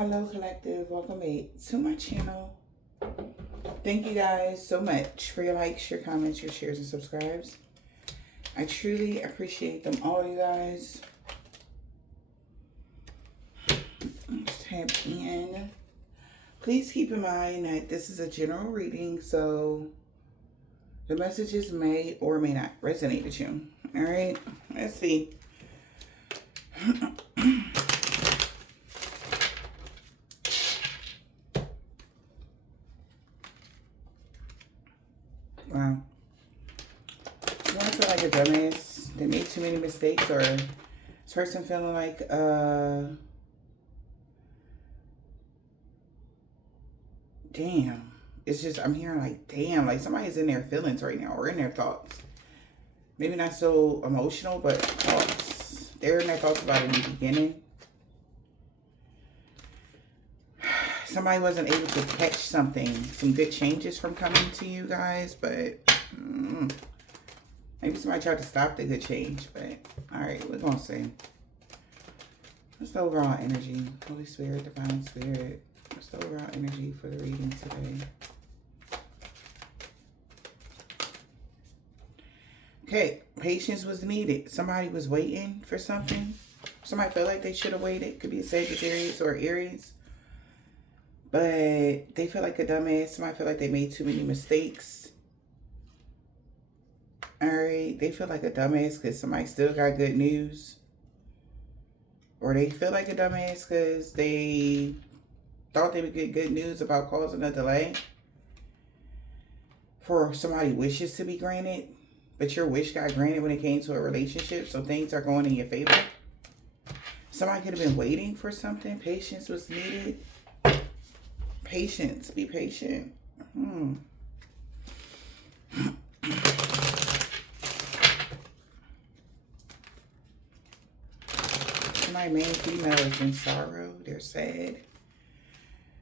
hello collective, welcome back to my channel. Thank you guys so much for your likes, your comments, your shares, and subscribes. I truly appreciate them all, you guys. Let's tap in. Please keep in mind that this is a general reading, so the messages may or may not resonate with you. All right, let's see. Wow. You want to feel like a dumbass? They made too many mistakes, or this person feeling like, damn. It's just, I'm hearing like, damn, like somebody's in their feelings right now, or in their thoughts. Maybe not so emotional, but thoughts. They're in their thoughts about it in the beginning. Somebody wasn't able to catch something, some good changes from coming to you guys, but maybe somebody tried to stop the good change, but all right, we're going to see. What's the overall energy? Holy Spirit, Divine Spirit. What's the overall energy for the reading today? Okay, patience was needed. Somebody was waiting for something. Somebody felt like they should have waited. Could be a Sagittarius or Aries. But they feel like a dumbass. Somebody feel like they made too many mistakes. Alright. They feel like a dumbass because somebody still got good news. Or they feel like a dumbass because they thought they would get good news about causing a delay. For somebody's wishes to be granted. But your wish got granted when it came to a relationship. So things are going in your favor. Somebody could have been waiting for something. Patience was needed. Patience. Be patient. My main female is in sorrow. They're sad.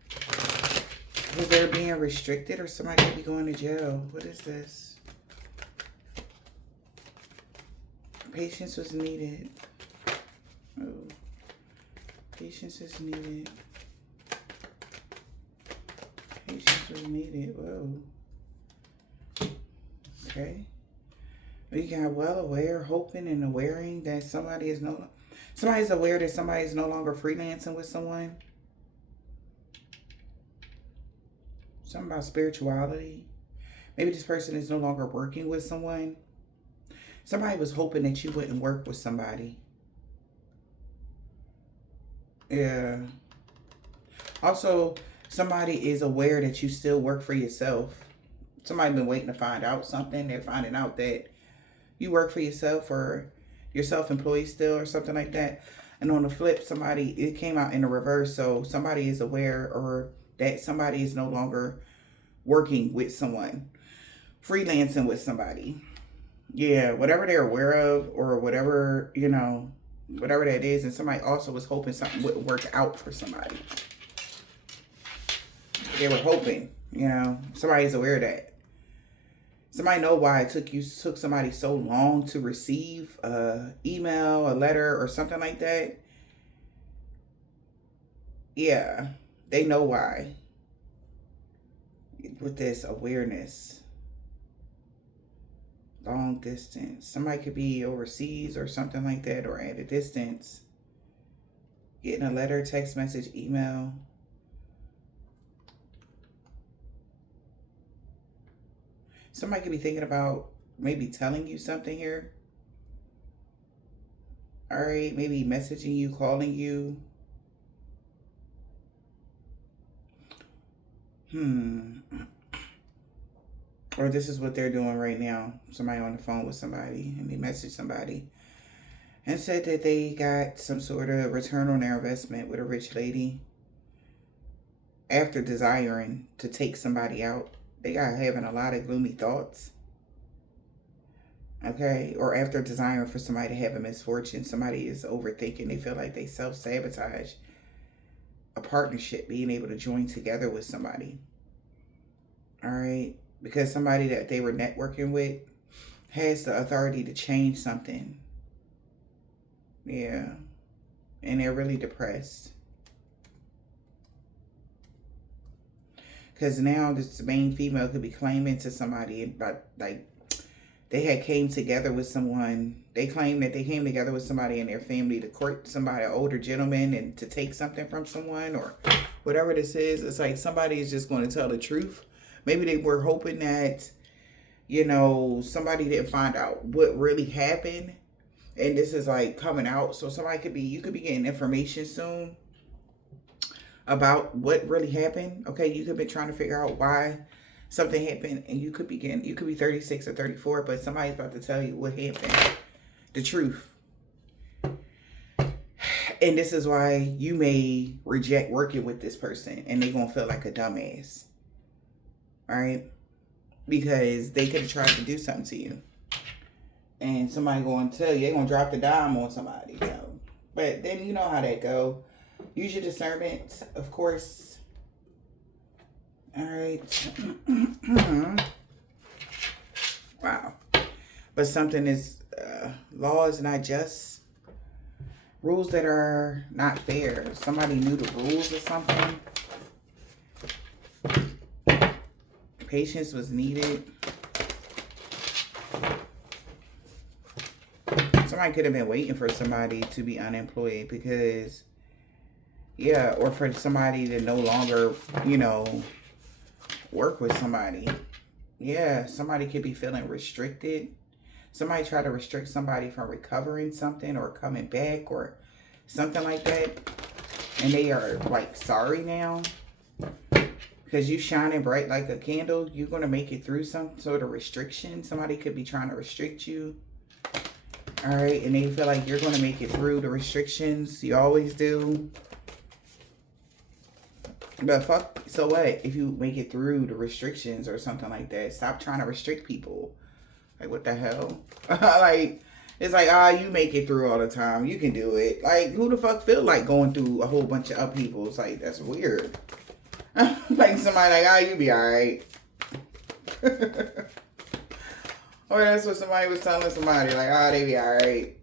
Because they're being restricted, or somebody could be going to jail. What is this? Patience was needed. Oh. Patience is needed. Patience was needed. Whoa. Okay. We got well aware, hoping and awareing that somebody's aware that somebody is no longer freelancing with someone. Something about spirituality. Maybe this person is no longer working with someone. Somebody was hoping that you wouldn't work with somebody. Yeah. Also, somebody is aware that you still work for yourself. Somebody been waiting to find out something. They're finding out that you work for yourself, or you're self-employed still, or something like that. And on the flip, it came out in the reverse. So somebody is aware, or that somebody is no longer working with someone, freelancing with somebody. Yeah, whatever they're aware of, or whatever, whatever that is. And somebody also was hoping something would work out for somebody. They were hoping, somebody's aware of that. Somebody know why it took somebody so long to receive a email, a letter, or something like that. Yeah, they know why. With this awareness. Long distance. Somebody could be overseas or something like that, or at a distance. Getting a letter, text message, email. Somebody could be thinking about maybe telling you something here. All right, maybe messaging you, calling you. Or this is what they're doing right now. Somebody on the phone with somebody, and they message somebody and said that they got some sort of return on their investment with a rich lady after desiring to take somebody out. They got having a lot of gloomy thoughts. Okay. Or after desiring for somebody to have a misfortune, somebody is overthinking. They feel like they self-sabotage a partnership, being able to join together with somebody. All right. Because somebody that they were networking with has the authority to change something. Yeah. And they're really depressed. Because now this main female could be claiming to somebody about, like, they had came together with someone. They claim that they came together with somebody in their family to court somebody, an older gentleman, and to take something from someone or whatever this is. It's like somebody is just going to tell the truth. Maybe they were hoping that, you know, somebody didn't find out what really happened. And this is like coming out. So somebody could be, you could be getting information soon about what really happened. Okay, you could be trying to figure out why something happened, and you could be 36 or 34, but somebody's about to tell you what happened, the truth. And this is why you may reject working with this person, and they're gonna feel like a dumbass, all right? Because they could have tried to do something to you, and somebody gonna tell you, they're gonna drop the dime on somebody. So, but then you know how that go. Use your discernment, of course. All right. Wow. But something is, law is not just. Rules that are not fair. Somebody knew the rules or something. Patience was needed. Somebody could have been waiting for somebody to be unemployed because, yeah, or for somebody to no longer, you know, work with somebody. Yeah, somebody could be feeling restricted. Somebody try to restrict somebody from recovering something or coming back or something like that. And they are like sorry now. Because you shining bright like a candle. You're going to make it through some sort of restriction. Somebody could be trying to restrict you. Alright, and they feel like you're going to make it through the restrictions. You always do. But fuck, so what if you make it through the restrictions or something like that? Stop trying to restrict people. Like, what the hell? Like, it's like, you make it through all the time. You can do it. Like, who the fuck feel like going through a whole bunch of upheaval? It's like, that's weird. Like, somebody like, you be alright. Or that's what somebody was telling somebody. Like, they be alright.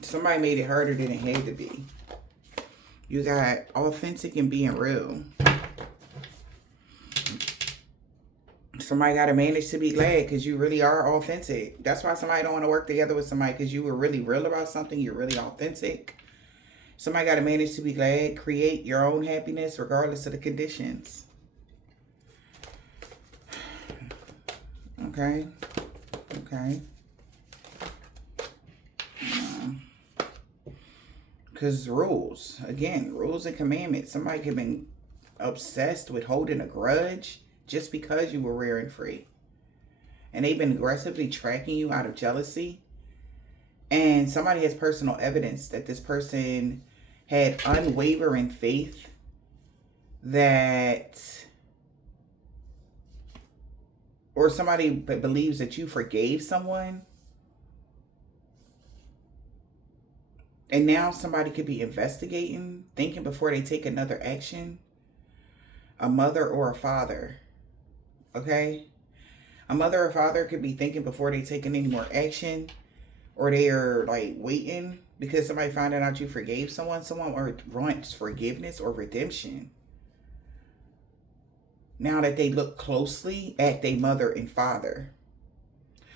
Somebody made it harder than it had to be. You got authentic and being real. Somebody got to manage to be glad because you really are authentic. That's why somebody don't want to work together with somebody, because you were really real about something. You're really authentic. Somebody got to manage to be glad. Create your own happiness regardless of the conditions. Okay. Okay. Because rules. Again, rules and commandments. Somebody could have been obsessed with holding a grudge just because you were rearing free. And they've been aggressively tracking you out of jealousy. And somebody has personal evidence that this person had unwavering faith that, or somebody believes that you forgave someone. And now somebody could be investigating, thinking before they take another action. A mother or a father. Okay? A mother or father could be thinking before they taking any more action. Or they are like waiting because somebody found out you forgave someone. Someone wants forgiveness or redemption. Now that they look closely at their mother and father.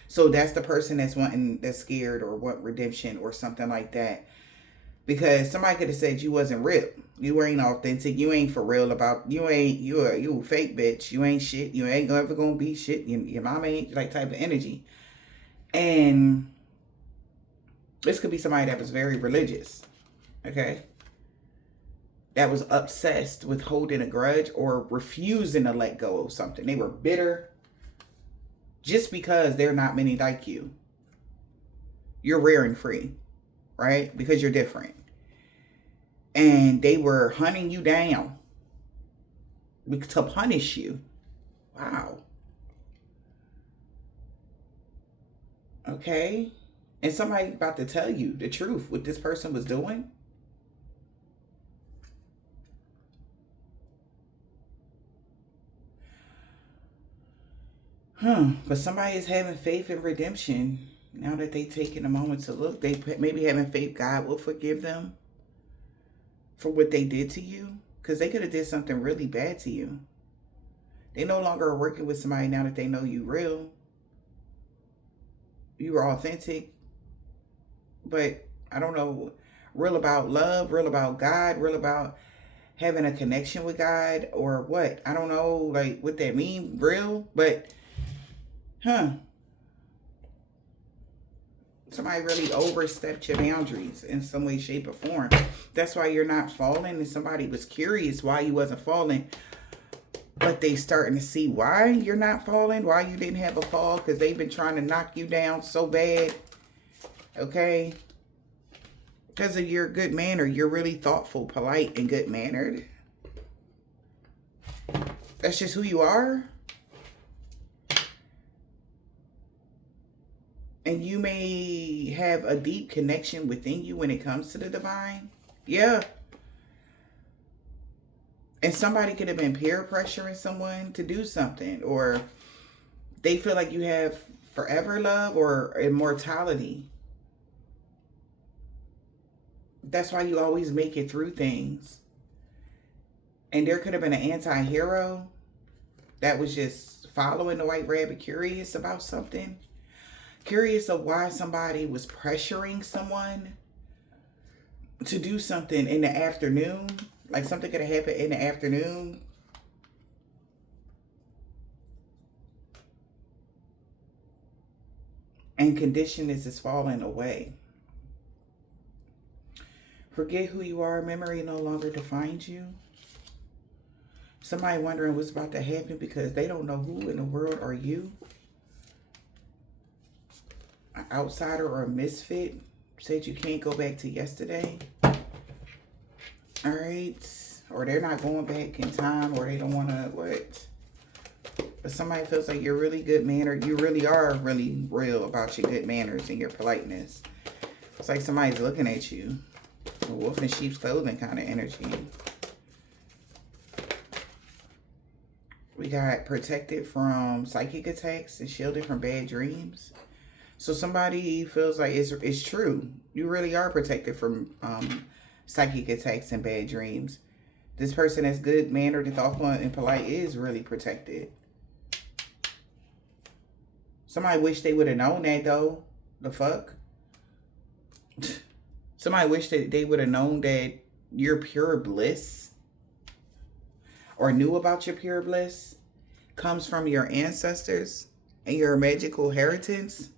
So that's the person that's scared or want redemption or something like that. Because somebody could have said you wasn't real. You ain't authentic. You ain't for real about, you a fake bitch. You ain't shit. You ain't ever gonna be shit. Your mom ain't, like, type of energy. And this could be somebody that was very religious. Okay? That was obsessed with holding a grudge or refusing to let go of something. They were bitter just because there are not many like you. You're rare and free. Right? Because you're different. And they were hunting you down to punish you. Wow. Okay. And somebody about to tell you the truth, what this person was doing. But somebody is having faith in redemption. Now that they taking a moment to look, they maybe having faith God will forgive them. for what they did to you, because they could have did something really bad to you. They no longer are working with somebody now that they know you real. You were authentic, but I don't know, real about love, real about God, real about having a connection with God, or what? I don't know, like, what that mean, real, but, somebody really overstepped your boundaries in some way, shape, or form. That's why you're not falling, and somebody was curious why you wasn't falling, but they starting to see why you're not falling, why you didn't have a fall, because they've been trying to knock you down so bad, okay? Because of your good manner. You're really thoughtful, polite, and good-mannered. That's just who you are. And you may have a deep connection within you when it comes to the divine. Yeah. And somebody could have been peer pressuring someone to do something. Or they feel like you have forever love or immortality. That's why you always make it through things. And there could have been an anti-hero that was just following the white rabbit, curious about something. Curious of why somebody was pressuring someone to do something in the afternoon. Like something could have happened in the afternoon. And condition is falling away. Forget who you are. Memory no longer defines you. Somebody wondering what's about to happen because they don't know who in the world are you. An outsider or a misfit said you can't go back to yesterday. All right. Or they're not going back in time, or they don't want to, what? But somebody feels like you're really good mannered. You really are really real about your good manners and your politeness. It's like somebody's looking at you. A wolf in sheep's clothing kind of energy. We got protected from psychic attacks and shielded from bad dreams. So somebody feels like it's true. You really are protected from psychic attacks and bad dreams. This person that's good mannered and thoughtful and polite is really protected. Somebody wish they would have known that though. The fuck? Somebody wish that they would have known that your pure bliss, or knew about your pure bliss, comes from your ancestors and your magical inheritance.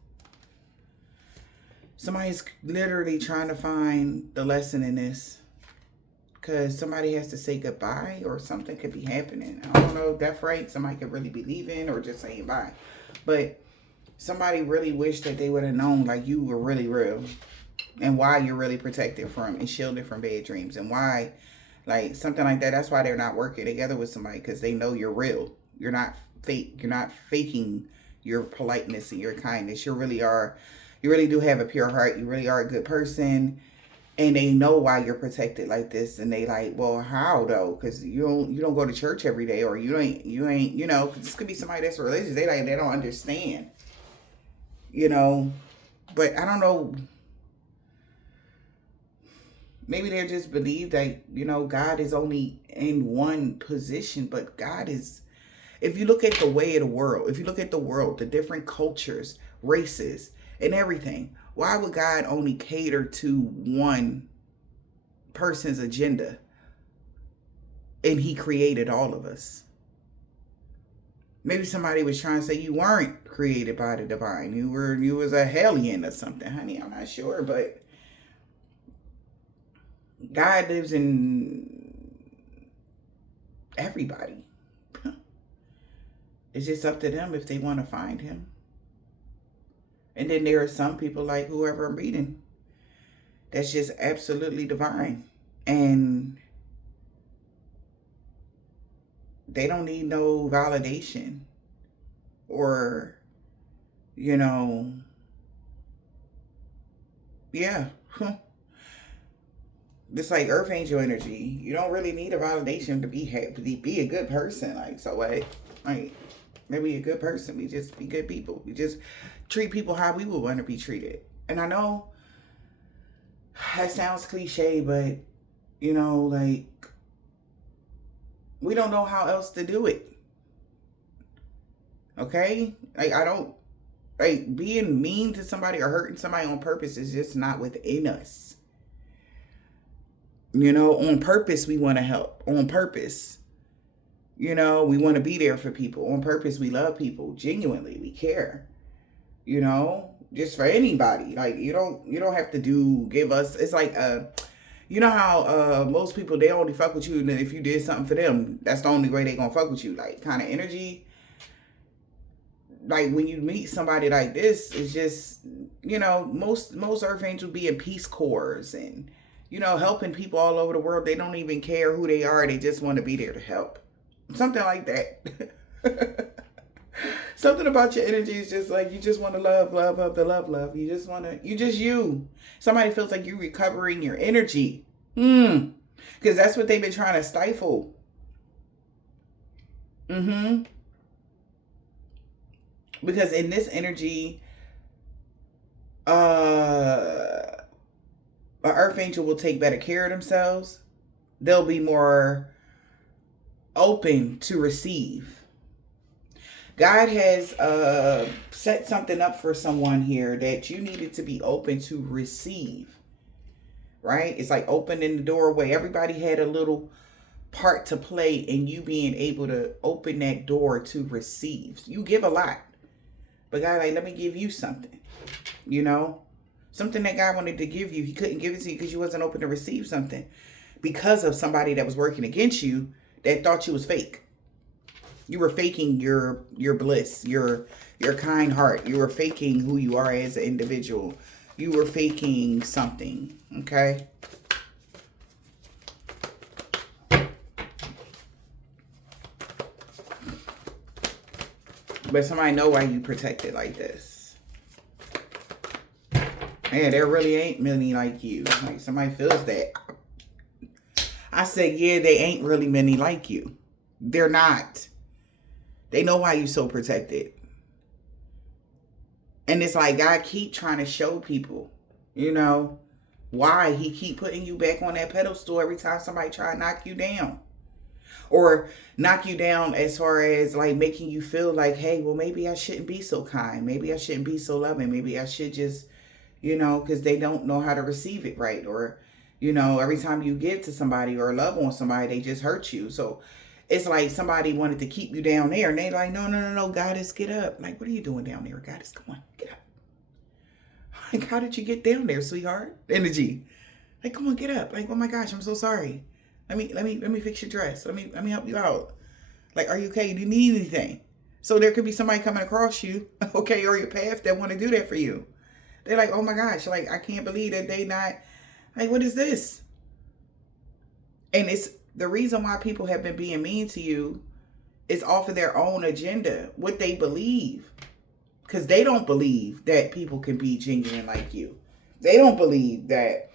Somebody's literally trying to find the lesson in this, because somebody has to say goodbye, or something could be happening. I don't know if that's right. Somebody could really be leaving or just saying bye. But somebody really wished that they would have known like you were really real, and why you're really protected from and shielded from bad dreams, and why, like, something like that. That's why they're not working together with somebody, because they know you're real. You're not fake. You're not faking your politeness and your kindness. You really are. You really do have a pure heart. You really are a good person. And they know why you're protected like this. And they like, well, how though? Because you don't go to church every day, or you ain't, you know, 'cause this could be somebody that's religious. They don't understand, you know. But I don't know. Maybe they just believe that, you know, God is only in one position, but God is, if you look at the way of the world, if you look at the world, the different cultures, races, and everything, why would God only cater to one person's agenda? And he created all of us. Maybe somebody was trying to say you weren't created by the divine. You was a hellion or something, honey. I'm not sure, but God lives in everybody. It's just up to them if they want to find him. And then there are some people, like whoever I'm reading, that's just absolutely divine. And they don't need no validation or, you know, yeah. Just like Earth Angel energy. You don't really need a validation to be a good person. Like, so what? Like, maybe a good person. We just be good people. We just treat people how we would want to be treated. And I know that sounds cliche, but You know, like, we don't know how else to do it. Okay? Like, I don't, like, being mean to somebody or hurting somebody on purpose is just not within us. You know, on purpose, we want to help. On purpose, you know, we want to be there for people. On purpose, we love people. Genuinely, we care. You know, just for anybody. Like, you don't have to give us, it's like, you know how most people, they only fuck with you and if you did something for them, that's the only way they gonna fuck with you. Like, kind of energy. Like, when you meet somebody like this, it's just, you know, most earth angels be in peace corps and, you know, helping people all over the world. They don't even care who they are. They just want to be there to help. Something like that. Something about your energy is just like, you just want to love. You just want to, you. Somebody feels like you're recovering your energy. Because that's what they've been trying to stifle. Because in this energy, an earth angel will take better care of themselves. They'll be more open to receive. God has set something up for someone here that you needed to be open to receive. Right? It's like opening the doorway. Everybody had a little part to play in you being able to open that door to receive. You give a lot. But God, like, let me give you something. You know? Something that God wanted to give you. He couldn't give it to you because you wasn't open to receive something. Because of somebody that was working against you that thought you was fake. You were faking your bliss, your kind heart. You were faking who you are as an individual. You were faking something, okay? But somebody know why you protected like this. Man, there really ain't many like you. Like, somebody feels that. I said, yeah, they ain't really many like you. They're not. They know why you so protected. And it's like God keep trying to show people, you know, why he keep putting you back on that pedestal every time somebody try to knock you down. Or knock you down as far as like making you feel like, hey, well, maybe I shouldn't be so kind. Maybe I shouldn't be so loving. Maybe I should just, you know, because they don't know how to receive it right. Or, you know, every time you give to somebody or love on somebody, they just hurt you. So it's like somebody wanted to keep you down there. And they like, no, Goddess, get up. Like, what are you doing down there, Goddess? Come on, get up. Like, how did you get down there, sweetheart? Energy. Like, come on, get up. Like, oh my gosh, I'm so sorry. Let me fix your dress. Let me help you out. Like, are you okay? Do you need anything? So there could be somebody coming across you, okay, or your path that want to do that for you. They're like, oh my gosh, like, I can't believe that they not, like, what is this? And it's the reason why people have been being mean to you is off of their own agenda, what they believe. Because they don't believe that people can be genuine like you. They don't believe that,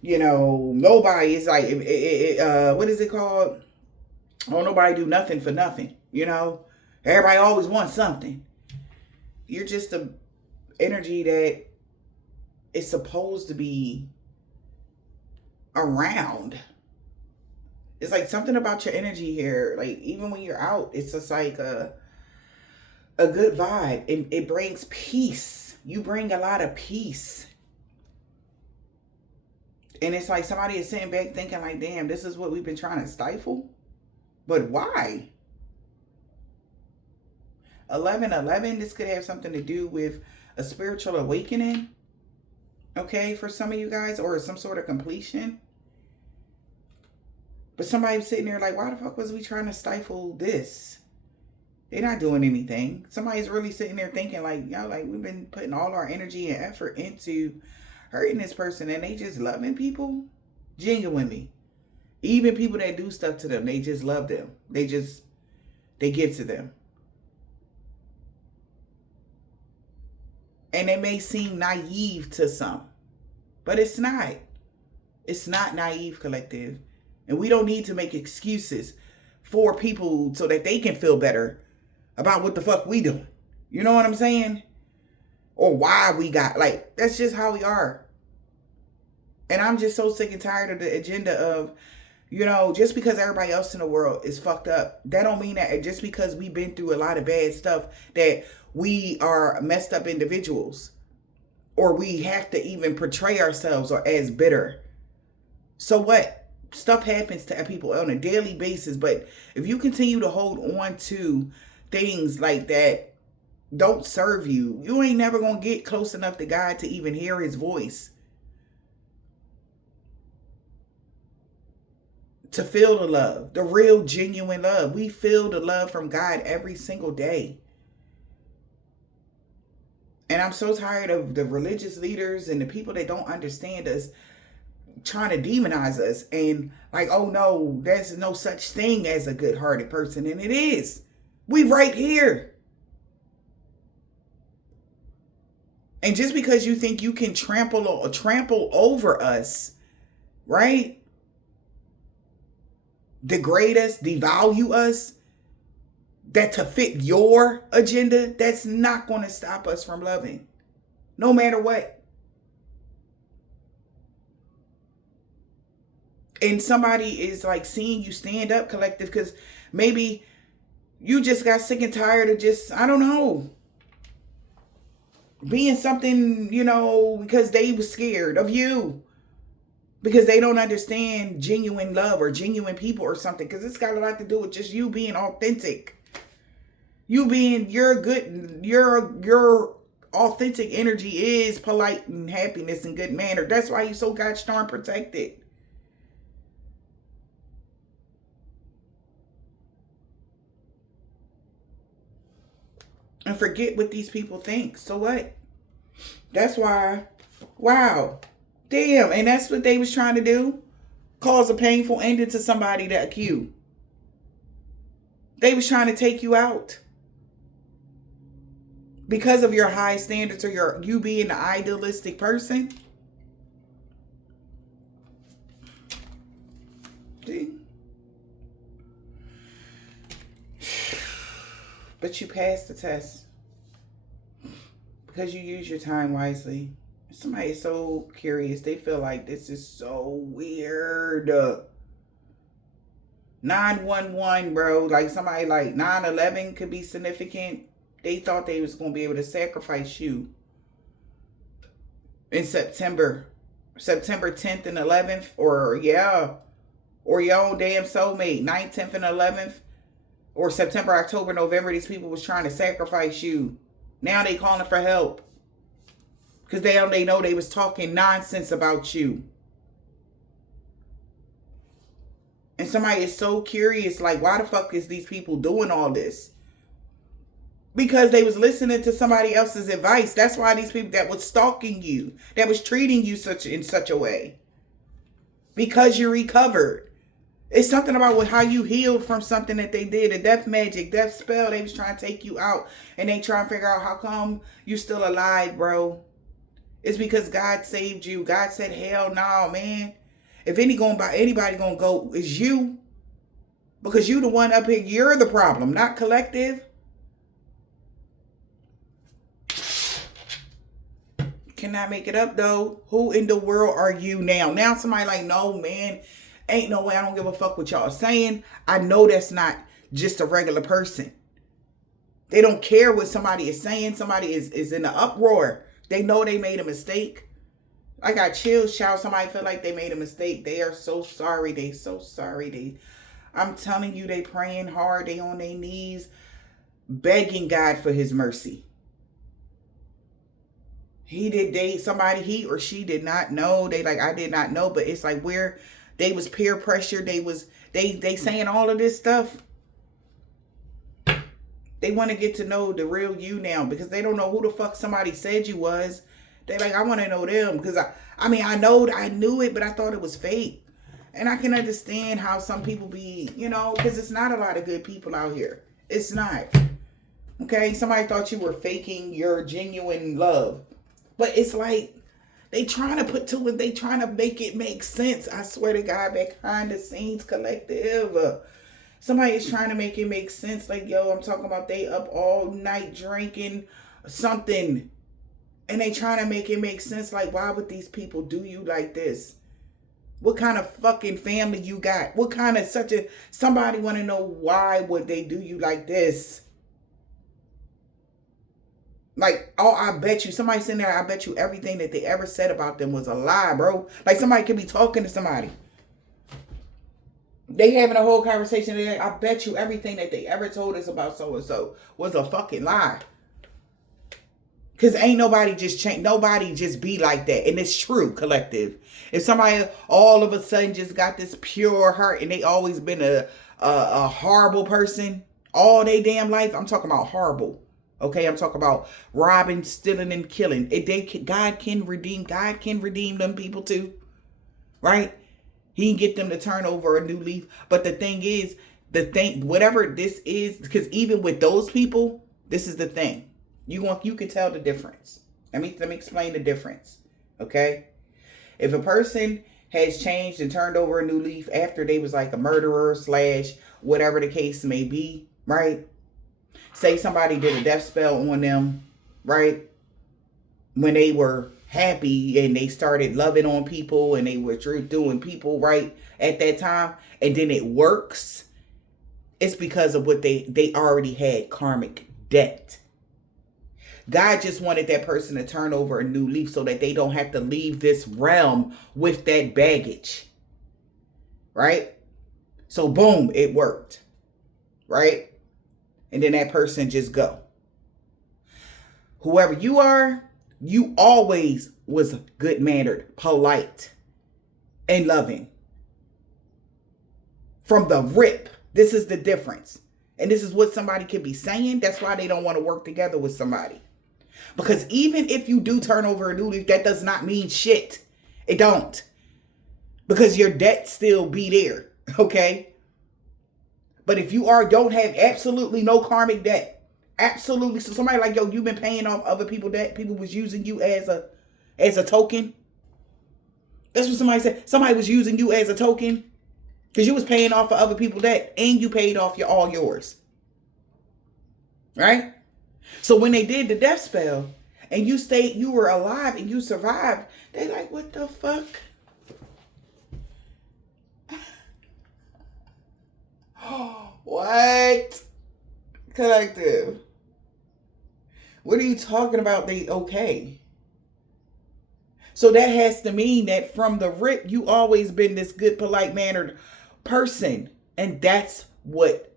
you know, nobody is like, what is it called? Oh, nobody do nothing for nothing, you know? Everybody always wants something. You're just a energy that is supposed to be around. It's like something about your energy here. Like, even when you're out, it's just like a good vibe. It brings peace. You bring a lot of peace. And it's like somebody is sitting back thinking like, damn, this is what we've been trying to stifle? But why? 1111, this could have something to do with a spiritual awakening. Okay, for some of you guys, or some sort of completion. But somebody's sitting there like, why the fuck was we trying to stifle this? They're not doing anything. Somebody's really sitting there thinking like, yo, like, we've been putting all our energy and effort into hurting this person, and they just loving people genuinely. Even people that do stuff to them, they just love them. They give to them. And it may seem naive to some, but it's not. It's not naive, collective. And we don't need to make excuses for people so that they can feel better about what the fuck we doing. You know what I'm saying? Or why we got, like, that's just how we are. And I'm just so sick and tired of the agenda of, just because everybody else in the world is fucked up, that don't mean that just because we've been through a lot of bad stuff that we are messed up individuals, or we have to even portray ourselves or as bitter. So what? Stuff happens to people on a daily basis, but if you continue to hold on to things like that don't serve you, you ain't never gonna get close enough to God to even hear his voice, to feel the love, the real genuine love. We feel the love from God every single day. And I'm so tired of the religious leaders and the people that don't understand us trying to demonize us and like, oh no, there's no such thing as a good-hearted person. And it is. We right here. And just because you think you can trample over us, right? Degrade us, devalue us, that to fit your agenda, that's not going to stop us from loving, no matter what. And somebody is like seeing you stand up, collective, because maybe you just got sick and tired of just, I don't know, being something, because they were scared of you. Because they don't understand genuine love or genuine people or something. Because it's got a lot to do with just you being authentic. You being your authentic energy is polite and happiness and good manner. That's why you so gosh darn protected. And forget what these people think. So what? That's why, wow. Damn, and that's what they was trying to do? Cause a painful ending to somebody that you. They was trying to take you out. Because of your high standards or you being an idealistic person. See? But you passed the test. Because you use your time wisely. Somebody is so curious. They feel like this is so weird. 911, bro. Like somebody like 9/11 could be significant. They thought they was going to be able to sacrifice you in September 10th and 11th. Or your own damn soulmate, 9th, 10th, and 11th. Or September, October, November. These people was trying to sacrifice you. Now they calling for help. Because they know they was talking nonsense about you. And somebody is so curious, like, why the fuck is these people doing all this? Because they was listening to somebody else's advice. That's why these people that was stalking you, that was treating you in such a way. Because you recovered. It's something about how you healed from something that they did. A death magic, death spell. They was trying to take you out. And they trying to figure out how come you still alive, bro. It's because God saved you. God said, hell no, man. If anybody gonna go, is you. Because you the one up here. You're the problem, not collective. Cannot make it up, though. Who in the world are you now? Now somebody like, no, man. Ain't no way. I don't give a fuck what y'all are saying. I know that's not just a regular person. They don't care what somebody is saying. Somebody is in an uproar. They know they made a mistake. I got chills, child. Somebody feel like they made a mistake. They are so sorry. They so sorry. I'm telling you, they praying hard. They on their knees, begging God for his mercy. He or she did not know. They like, I did not know. But it's like where they was peer pressure. They saying all of this stuff. They want to get to know the real you now because they don't know who the fuck somebody said you was. They like, I want to know them because I knew it, but I thought it was fake. And I can understand how some people be, because it's not a lot of good people out here. It's not. Okay? Somebody thought you were faking your genuine love. But it's like, they trying to put to it, they trying to make it make sense. I swear to God, behind the scenes collective. Somebody is trying to make it make sense. Like, yo, I'm talking about they up all night drinking something. And they trying to make it make sense. Like, why would these people do you like this? What kind of fucking family you got? What kind of somebody want to know why would they do you like this? Like, oh, I bet you, somebody sitting there, I bet you everything that they ever said about them was a lie, bro. Like, somebody could be talking to somebody. They having a whole conversation. Like, I bet you everything that they ever told us about so-and-so was a fucking lie. Because ain't nobody just change. Nobody just be like that. And it's true, collective. If somebody all of a sudden just got this pure heart and they always been a horrible person all their damn life. I'm talking about horrible. Okay, I'm talking about robbing, stealing, and killing. God can redeem them people too. Right? He can get them to turn over a new leaf. But the thing is, whatever this is, because even with those people, this is the thing. You can tell the difference. Let me explain the difference. Okay? If a person has changed and turned over a new leaf after they was like a murderer / whatever the case may be, right? Say somebody did a death spell on them, right? When they were happy and they started loving on people and they were doing people right at that time, and then it works, it's because of what they already had karmic debt. God just wanted that person to turn over a new leaf so that they don't have to leave this realm with that baggage. Right? So boom, it worked. Right? And then that person just go. Whoever you are, you always was good-mannered, polite, and loving. From the rip. This is the difference. And this is what somebody could be saying. That's why they don't want to work together with somebody. Because even if you do turn over a new leaf, that does not mean shit. It don't. Because your debt still be there. Okay? But if you don't have absolutely no karmic debt, absolutely, so somebody like, yo, you've been paying off other people debt, people was using you as a token. That's what somebody said. Somebody was using you as a token because you was paying off for other people's debt and you paid off all yours. Right? So when they did the death spell and you were alive and you survived, they like, what the fuck? What? Collective. What are you talking about? They okay. So that has to mean that from the rip, you always been this good, polite, mannered person. And that's what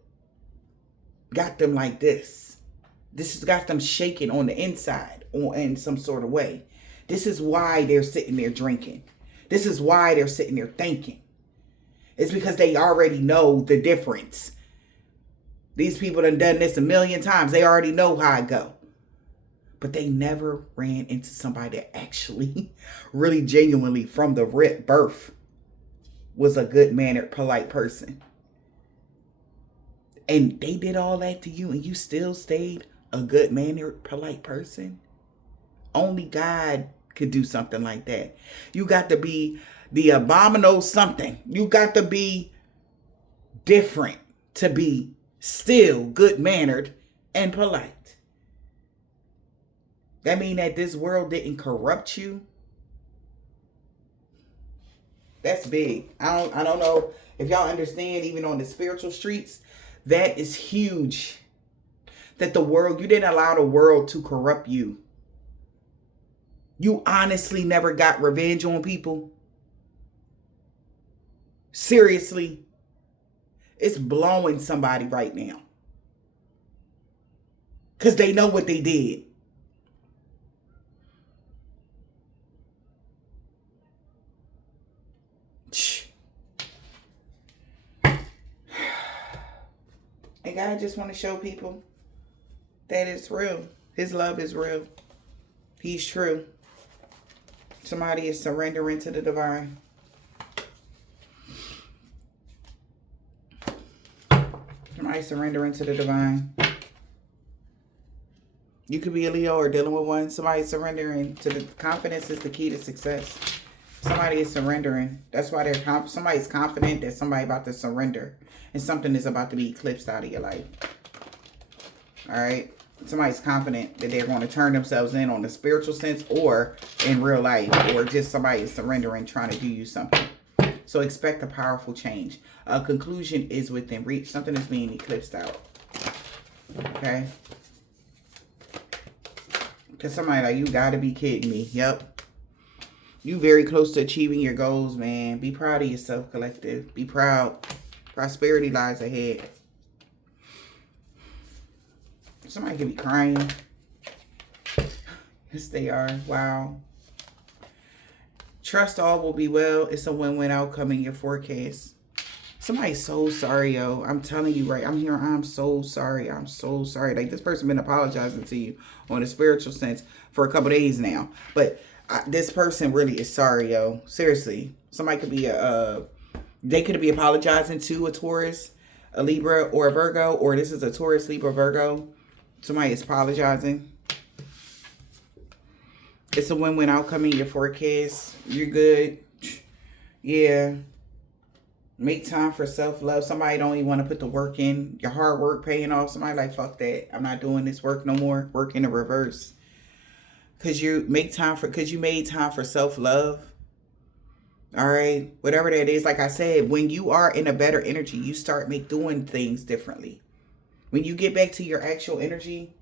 got them like this. This has got them shaking on the inside or in some sort of way. This is why they're sitting there drinking. This is why they're sitting there thinking. It's because they already know the difference. These people done this a million times. They already know how it go. But they never ran into somebody that actually, really genuinely from the birth was a good-mannered, polite person. And they did all that to you and you still stayed a good-mannered, polite person. Only God could do something like that. You got to be the abominable something. You got to be different to be still good-mannered and polite. That mean that this world didn't corrupt you? That's big. I don't know if y'all understand, even on the spiritual streets, that is huge. That you didn't allow the world to corrupt you. You honestly never got revenge on people. Seriously. It's blowing somebody right now. Because they know what they did. And God just want to show people that it's real. His love is real. He's true. Somebody is surrendering to the divine. Somebody surrendering to the divine. You could be a Leo or dealing with one. Somebody surrendering to the confidence is the key to success. Somebody is surrendering. That's why somebody's confident that somebody about to surrender. And something is about to be eclipsed out of your life. All right. Somebody's confident that they're going to turn themselves in on the spiritual sense or in real life, or just somebody is surrendering, trying to do you something. So expect a powerful change. A conclusion is within reach. Something is being eclipsed out. Okay? Because somebody like, you got to be kidding me. Yep. You very close to achieving your goals, man. Be proud of yourself, collective. Be proud. Prosperity lies ahead. Somebody could be crying. Yes, they are. Wow. Trust all will be well. It's a win-win outcome in your forecast. Somebody's so sorry, yo. I'm telling you, right? I'm here. I'm so sorry. I'm so sorry. Like, this person been apologizing to you on a spiritual sense for a couple days now. But this person really is sorry, yo. Seriously. Somebody could be they could be apologizing to a Taurus, a Libra, or a Virgo. Or this is a Taurus, Libra, Virgo. Somebody is apologizing. It's a win-win outcome in your forecast. You're good. Yeah. Make time for self-love. Somebody don't even want to put the work in. Your hard work paying off. Somebody like, fuck that. I'm not doing this work no more. Work in the reverse. Because you made time for self-love. All right. Whatever that is. Like I said, when you are in a better energy, you start doing things differently. When you get back to your actual energy,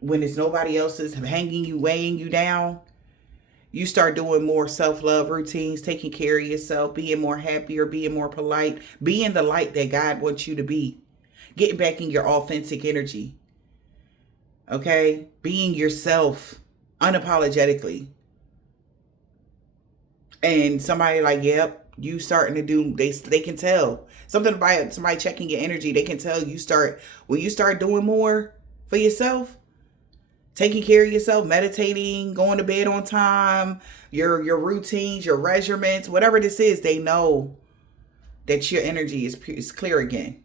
when it's nobody else's hanging you, weighing you down, you start doing more self-love routines, taking care of yourself, being more happier, being more polite, being the light that God wants you to be, getting back in your authentic energy. Okay? Being yourself unapologetically. And somebody like, yep, you starting to do, they can tell. Something about somebody checking your energy, they can tell when you start doing more for yourself, taking care of yourself, meditating, going to bed on time, your routines, your regimens, whatever this is, they know that your energy is clear again.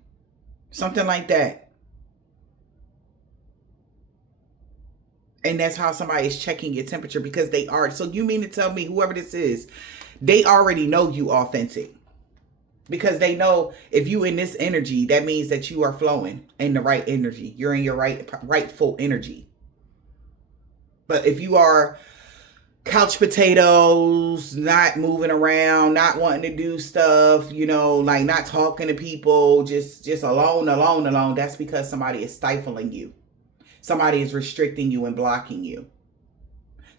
Something like that. And that's how somebody is checking your temperature, because they are. So you mean to tell me whoever this is, they already know you authentic. Because they know if you in this energy, that means that you are flowing in the right energy. You're in your rightful energy. But if you are couch potatoes, not moving around, not wanting to do stuff, like not talking to people, just alone, that's because somebody is stifling you. Somebody is restricting you and blocking you.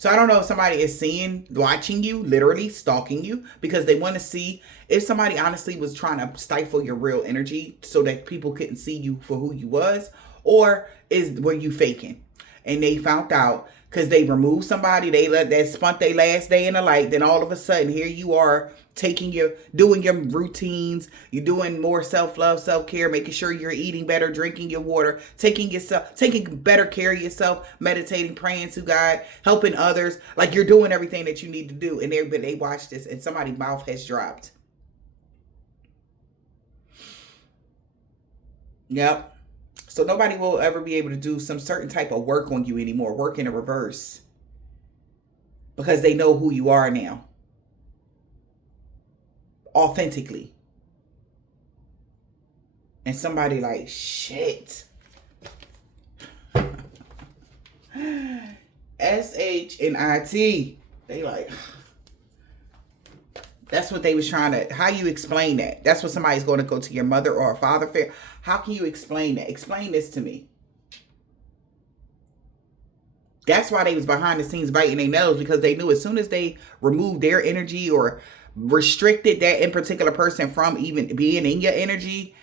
So I don't know if somebody is watching you, literally stalking you, because they want to see if somebody honestly was trying to stifle your real energy so that people couldn't see you for who you was, or were you faking? And they found out because they removed somebody, they let that spent their last day in the light. Then all of a sudden, here you are doing your routines. You're doing more self-love, self-care, making sure you're eating better, drinking your water, taking better care of yourself, meditating, praying to God, helping others. Like you're doing everything that you need to do. And they watch this and somebody's mouth has dropped. Yep. So nobody will ever be able to do some certain type of work on you anymore. Work in the reverse. Because they know who you are now. Authentically. And somebody like, shit. S-H-N-I-T. They like... That's what they was trying to... How you explain that? That's what somebody's going to go to your mother or a father. How can you explain that? Explain this to me. That's why they was behind the scenes biting their nails, because they knew as soon as they removed their energy or restricted that in particular person from even being in your energy,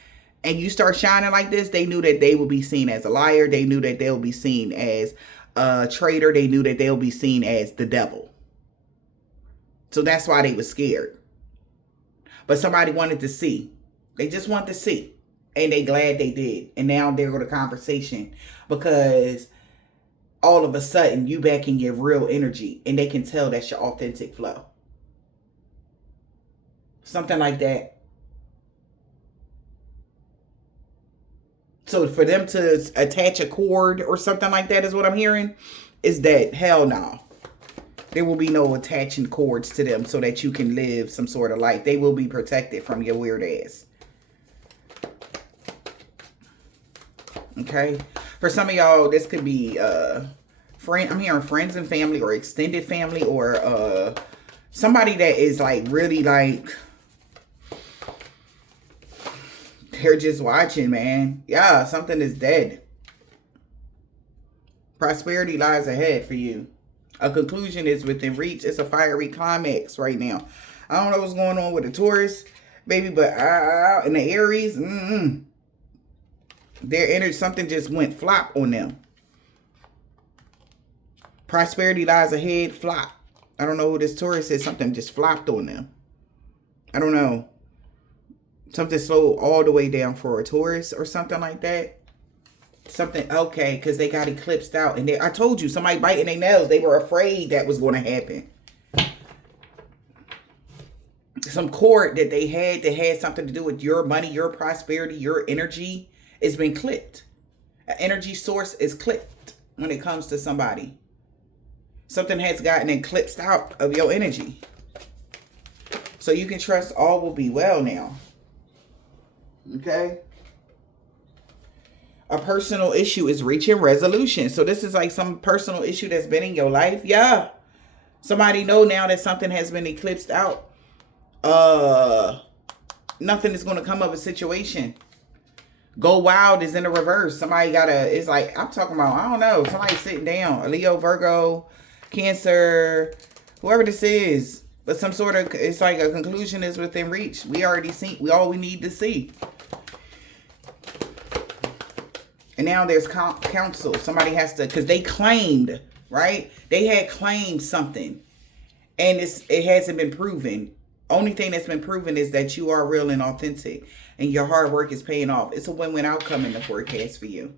and you start shining like this, they knew that they will be seen as a liar. They knew that they'll be seen as a traitor. They knew that they'll be seen as the devil. So that's why they were scared. But somebody wanted to see. They just want to see. And they glad they did. And now they're going to conversation, because all of a sudden you back in your real energy and they can tell that's your authentic flow. Something like that. So for them to attach a cord or something like that is what I'm hearing, is that hell no. There will be no attaching cords to them so that you can live some sort of life. They will be protected from your weird ass. Okay? For some of y'all, this could be I'm hearing friends and family or extended family or somebody that is like really like they're just watching, man. Yeah, something is dead. Prosperity lies ahead for you. A conclusion is within reach. It's a fiery climax right now. I don't know what's going on with the Taurus, baby, but in the Aries, their energy, something just went flop on them. Prosperity lies ahead, flop. I don't know who this Taurus is. Something just flopped on them. I don't know. Something slowed all the way down for a Taurus or something like that. Something, okay, because they got eclipsed out. And I told you, somebody biting their nails. They were afraid that was going to happen. Some cord that they had that had something to do with your money, your prosperity, your energy, it's been clipped. An energy source is clipped when it comes to somebody. Something has gotten eclipsed out of your energy. So you can trust all will be well now. Okay? A personal issue is reaching resolution. So this is like some personal issue that's been in your life. Yeah. Somebody know now that something has been eclipsed out. Nothing is going to come of a situation. Go wild is in the reverse. Somebody it's like, I'm talking about, I don't know. Somebody sitting down. A Leo, Virgo, Cancer, whoever this is. But some sort of, it's like a conclusion is within reach. We already see, all we need to see. And now there's counsel. Somebody has to, because they claimed, right? They had claimed something. And it hasn't been proven. Only thing that's been proven is that you are real and authentic. And your hard work is paying off. It's a win-win outcome in the forecast for you.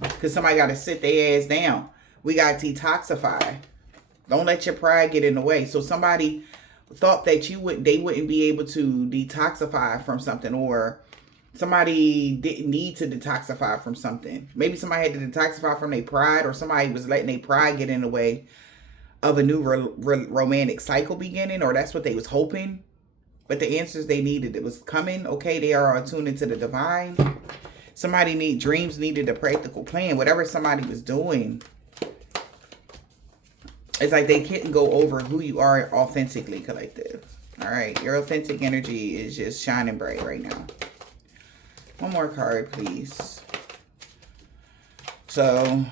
Because somebody got to sit their ass down. We got to detoxify. Don't let your pride get in the way. So somebody thought that they wouldn't be able to detoxify from something, or somebody didn't need to detoxify from something. Maybe somebody had to detoxify from their pride, or somebody was letting their pride get in the way of a new romantic cycle beginning, or that's what they was hoping. But the answers they needed, it was coming. Okay, they are attuned into the divine. Dreams needed a practical plan. Whatever somebody was doing, it's like they couldn't go over who you are authentically, collective. All right, your authentic energy is just shining bright right now. One more card, please. So,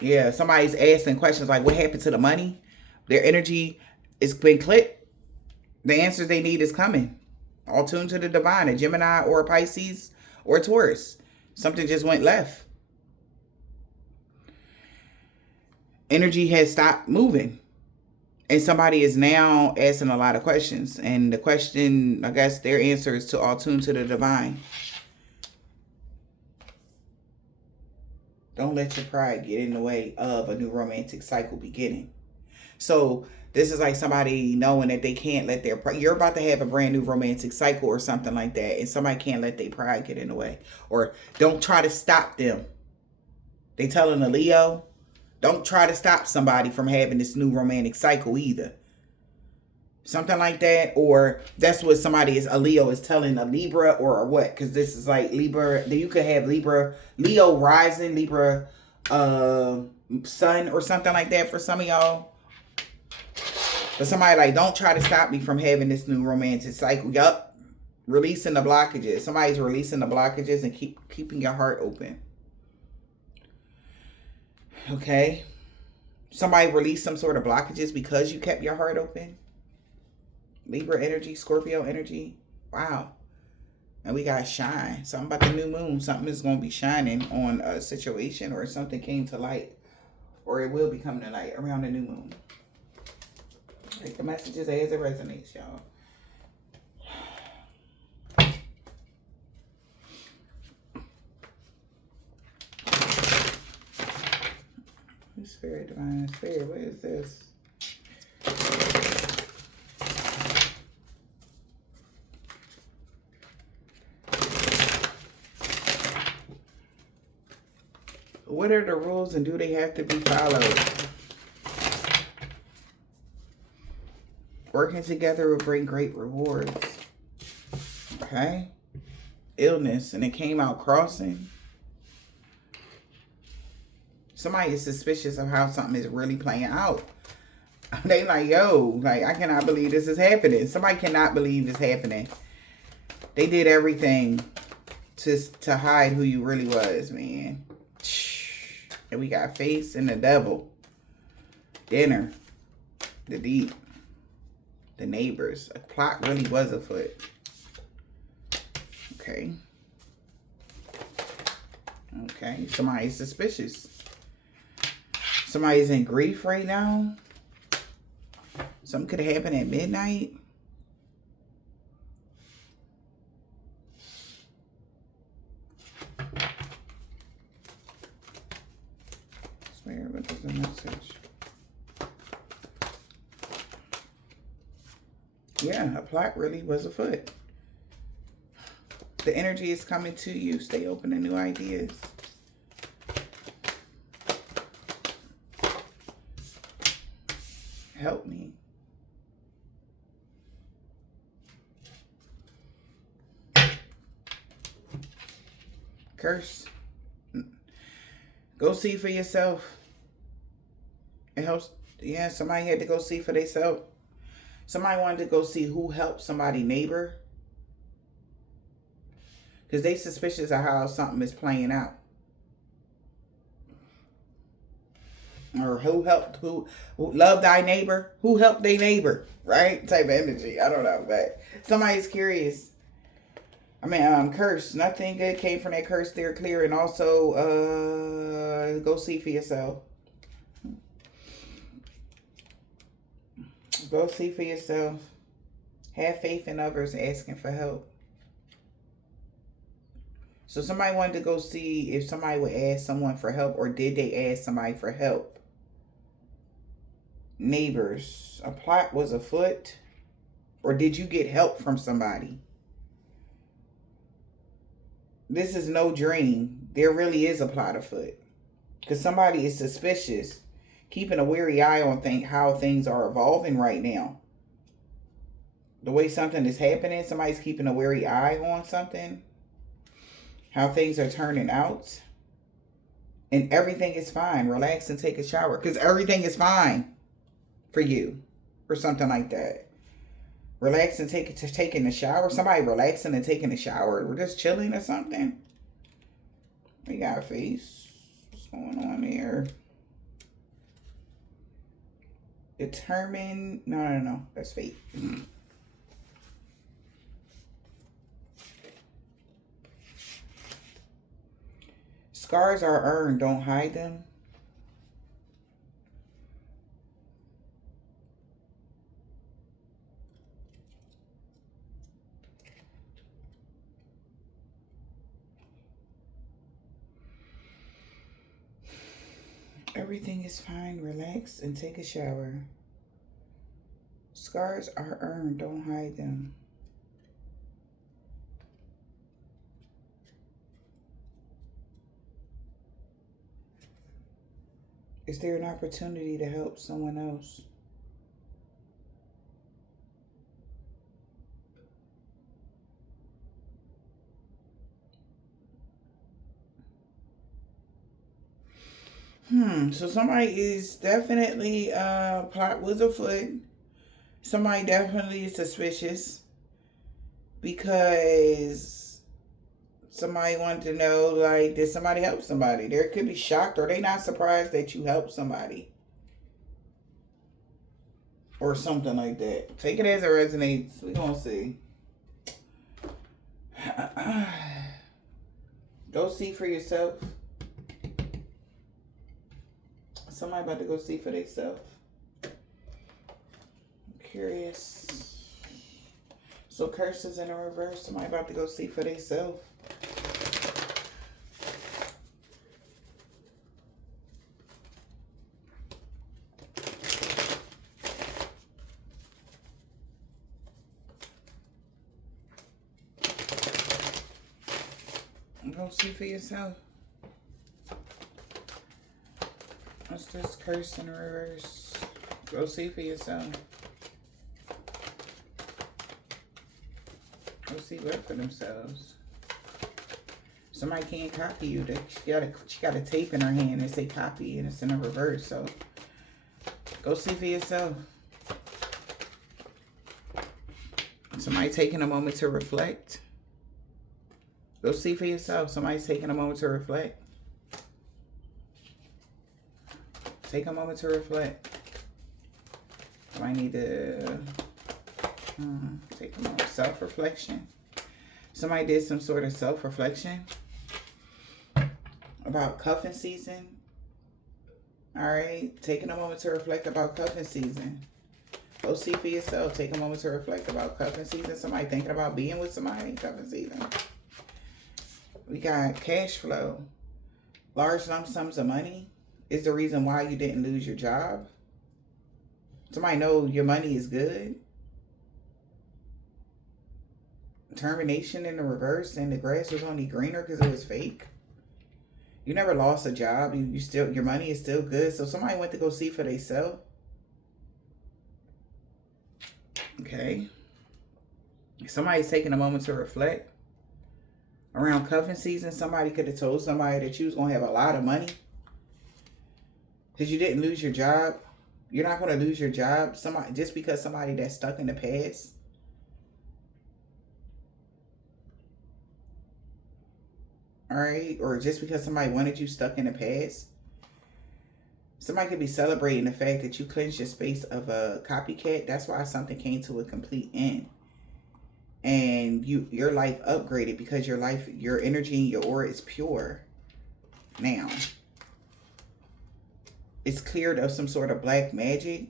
yeah, somebody's asking questions like, what happened to the money? Their energy is been clipped. The answers they need is coming. All tuned to the divine, a Gemini or a Pisces or a Taurus. Something just went left. Energy has stopped moving. And somebody is now asking a lot of questions. And the question, I guess their answer is to all tune to the divine. Don't let your pride get in the way of a new romantic cycle beginning. So this is like somebody knowing that they can't let their pride, you're about to have a brand new romantic cycle or something like that. And somebody can't let their pride get in the way. Or don't try to stop them. They telling a Leo, don't try to stop somebody from having this new romantic cycle either. Something like that. Or that's what a Leo is telling a Libra or what. Because this is like Libra. You could have Leo rising, Libra sun or something like that for some of y'all. But somebody like, don't try to stop me from having this new romantic cycle. Yup. Releasing the blockages. Somebody's releasing the blockages and keeping your heart open. Okay. Somebody released some sort of blockages because you kept your heart open. Libra energy, Scorpio energy. Wow. And we got shine. Something about the new moon. Something is going to be shining on a situation, or something came to light. Or it will be coming to light around the new moon. Take the messages as it resonates, y'all. Spirit, divine spirit, what is this? What are the rules and do they have to be followed? Working together will bring great rewards. Okay. Illness, and it came out crossing. Somebody is suspicious of how something is really playing out. They like, yo, like, I cannot believe this is happening. Somebody cannot believe this happening. They did everything to hide who you really was, man. And we got face and the devil. Dinner. The deep. The neighbors. A plot really was afoot. Okay. Okay. Somebody's suspicious. Somebody's in grief right now. Something could have happened at midnight. Swear, what is the message? Yeah, a plot really was afoot. The energy is coming to you. Stay open to new ideas. Help me. Curse. Go see for yourself. It helps. Yeah, somebody had to go see for themselves. Somebody wanted to go see who helped somebody's neighbor. Because they suspicious of how something is playing out. Or who helped, who loved thy neighbor. Who helped their neighbor, right? Type of energy. I don't know, but somebody's curious. I mean, curse. Nothing good came from that curse. They're clear. And also, go see for yourself. Go see for yourself. Have faith in others asking for help. So somebody wanted to go see if somebody would ask someone for help, or did they ask somebody for help? Neighbors. A plot was afoot, or did you get help from somebody? This is no dream. There really is a plot afoot. Because somebody is suspicious. Keeping a wary eye on how things are evolving right now. The way something is happening, somebody's keeping a wary eye on something. How things are turning out. And everything is fine. Relax and take a shower. Because everything is fine for you. Or something like that. Relax and taking a shower. Somebody relaxing and taking a shower. We're just chilling or something. We got a face. What's going on here? Determined. No. That's fate. Scars are earned. Don't hide them. Everything is fine. Relax and take a shower. Scars are earned. Don't hide them. Is there an opportunity to help someone else? So somebody is definitely plot was afoot. Somebody definitely is suspicious because somebody wanted to know, like, did somebody help somebody? They could be shocked, or they not surprised that you helped somebody. Or something like that. Take it as it resonates. We're going to see. Go see for yourself. Somebody about to go see for themselves. Curious. So curses in the reverse. Somebody about to go see for themselves. Go see for yourself. What's this curse in the reverse? Go see for yourself. Go see work for themselves. Somebody can't copy you. She got a tape in her hand and say copy, and it's in a reverse. So go see for yourself. Somebody taking a moment to reflect. Go see for yourself. Somebody's taking a moment to reflect. Take a moment to reflect. Somebody need to take a moment. Self-reflection. Somebody did some sort of self-reflection about cuffing season. All right. Taking a moment to reflect about cuffing season. Go see for yourself. Take a moment to reflect about cuffing season. Somebody thinking about being with somebody in cuffing season. We got cash flow. Large lump sums of money is the reason why you didn't lose your job. Somebody know your money is good. Termination in the reverse, and the grass was only greener because it was fake. You never lost a job. You still, your money is still good. So somebody went to go see for themselves. Okay. Somebody's taking a moment to reflect. Around cuffing season, somebody could have told somebody that you was going to have a lot of money because you didn't lose your job. You're not going to lose your job just because somebody that's stuck in the past. All right. Or just because somebody wanted you stuck in the past. Somebody could be celebrating the fact that you cleansed your space of a copycat. That's why something came to a complete end. And your life upgraded because your energy, your aura is pure. Now, it's cleared of some sort of black magic.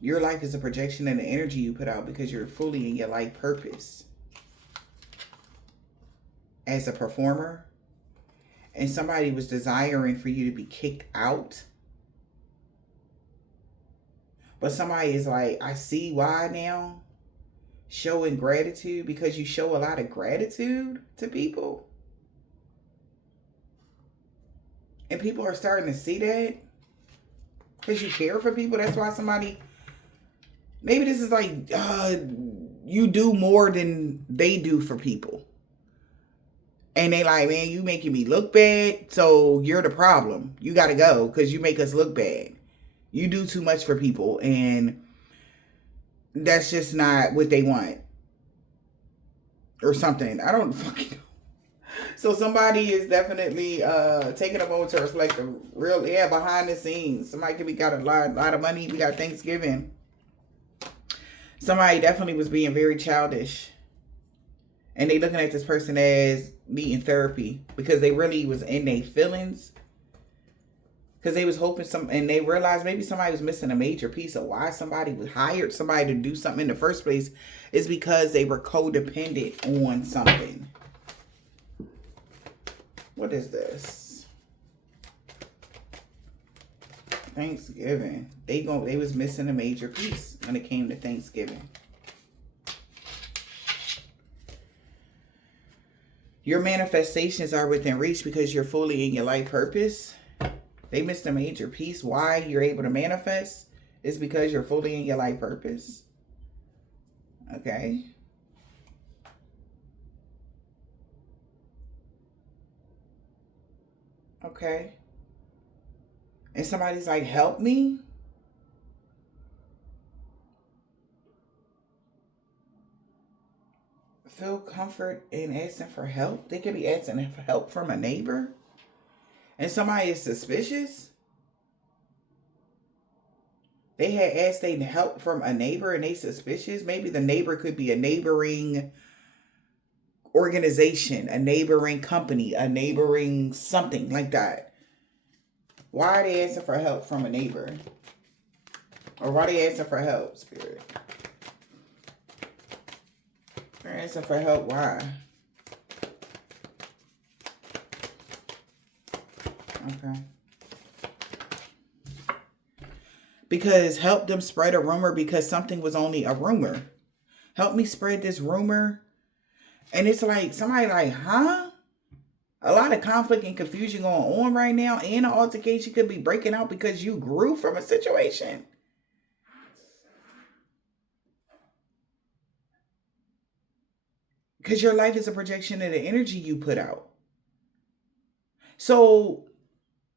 Your life is a projection of the energy you put out because you're fully in your life purpose. As a performer. And somebody was desiring for you to be kicked out. But somebody is like, I see why now. Showing gratitude because you show a lot of gratitude to people. And people are starting to see that. Because you care for people. That's why somebody, maybe this is like, you do more than they do for people. And they like, man, you making me look bad. So you're the problem. You got to go because you make us look bad. You do too much for people. And that's just not what they want. Or something. I don't fucking know. So somebody is definitely taking a moment to reflect the real, behind the scenes. Somebody could be got a lot of money. We got Thanksgiving. Somebody definitely was being very childish. And they looking at this person as needing therapy. Because they really was in their feelings. Because they was hoping and they realized maybe somebody was missing a major piece of why somebody was hired somebody to do something in the first place is because they were codependent on something. What is this? Thanksgiving. They was missing a major piece when it came to Thanksgiving. Your manifestations are within reach because you're fully in your life purpose. They missed a major piece. Why you're able to manifest is because you're fully in your life purpose. Okay. Okay. And somebody's like, help me. Feel comfort in asking for help. They could be asking for help from a neighbor. And somebody is suspicious. They had asked they help from a neighbor and they suspicious. Maybe the neighbor could be a neighboring organization, a neighboring company, a neighboring something like that. Why are they asking for help from a neighbor? Or why are they asking for help, Spirit? They're asking for help. Why? Okay. Because help them spread a rumor because something was only a rumor. Help me spread this rumor. And it's like, somebody like, huh? A lot of conflict and confusion going on right now. And an altercation could be breaking out because you grew from a situation. Because your life is a projection of the energy you put out. So,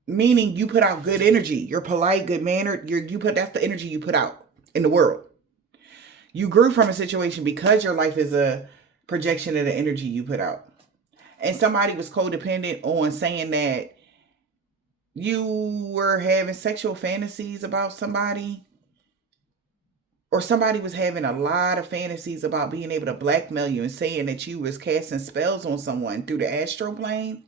meaning you put out good energy. You're polite, good mannered. That's the energy you put out in the world. You grew from a situation because your life is a projection of the energy you put out. And somebody was codependent on saying that you were having sexual fantasies about somebody, or somebody was having a lot of fantasies about being able to blackmail you and saying that you was casting spells on someone through the astral plane.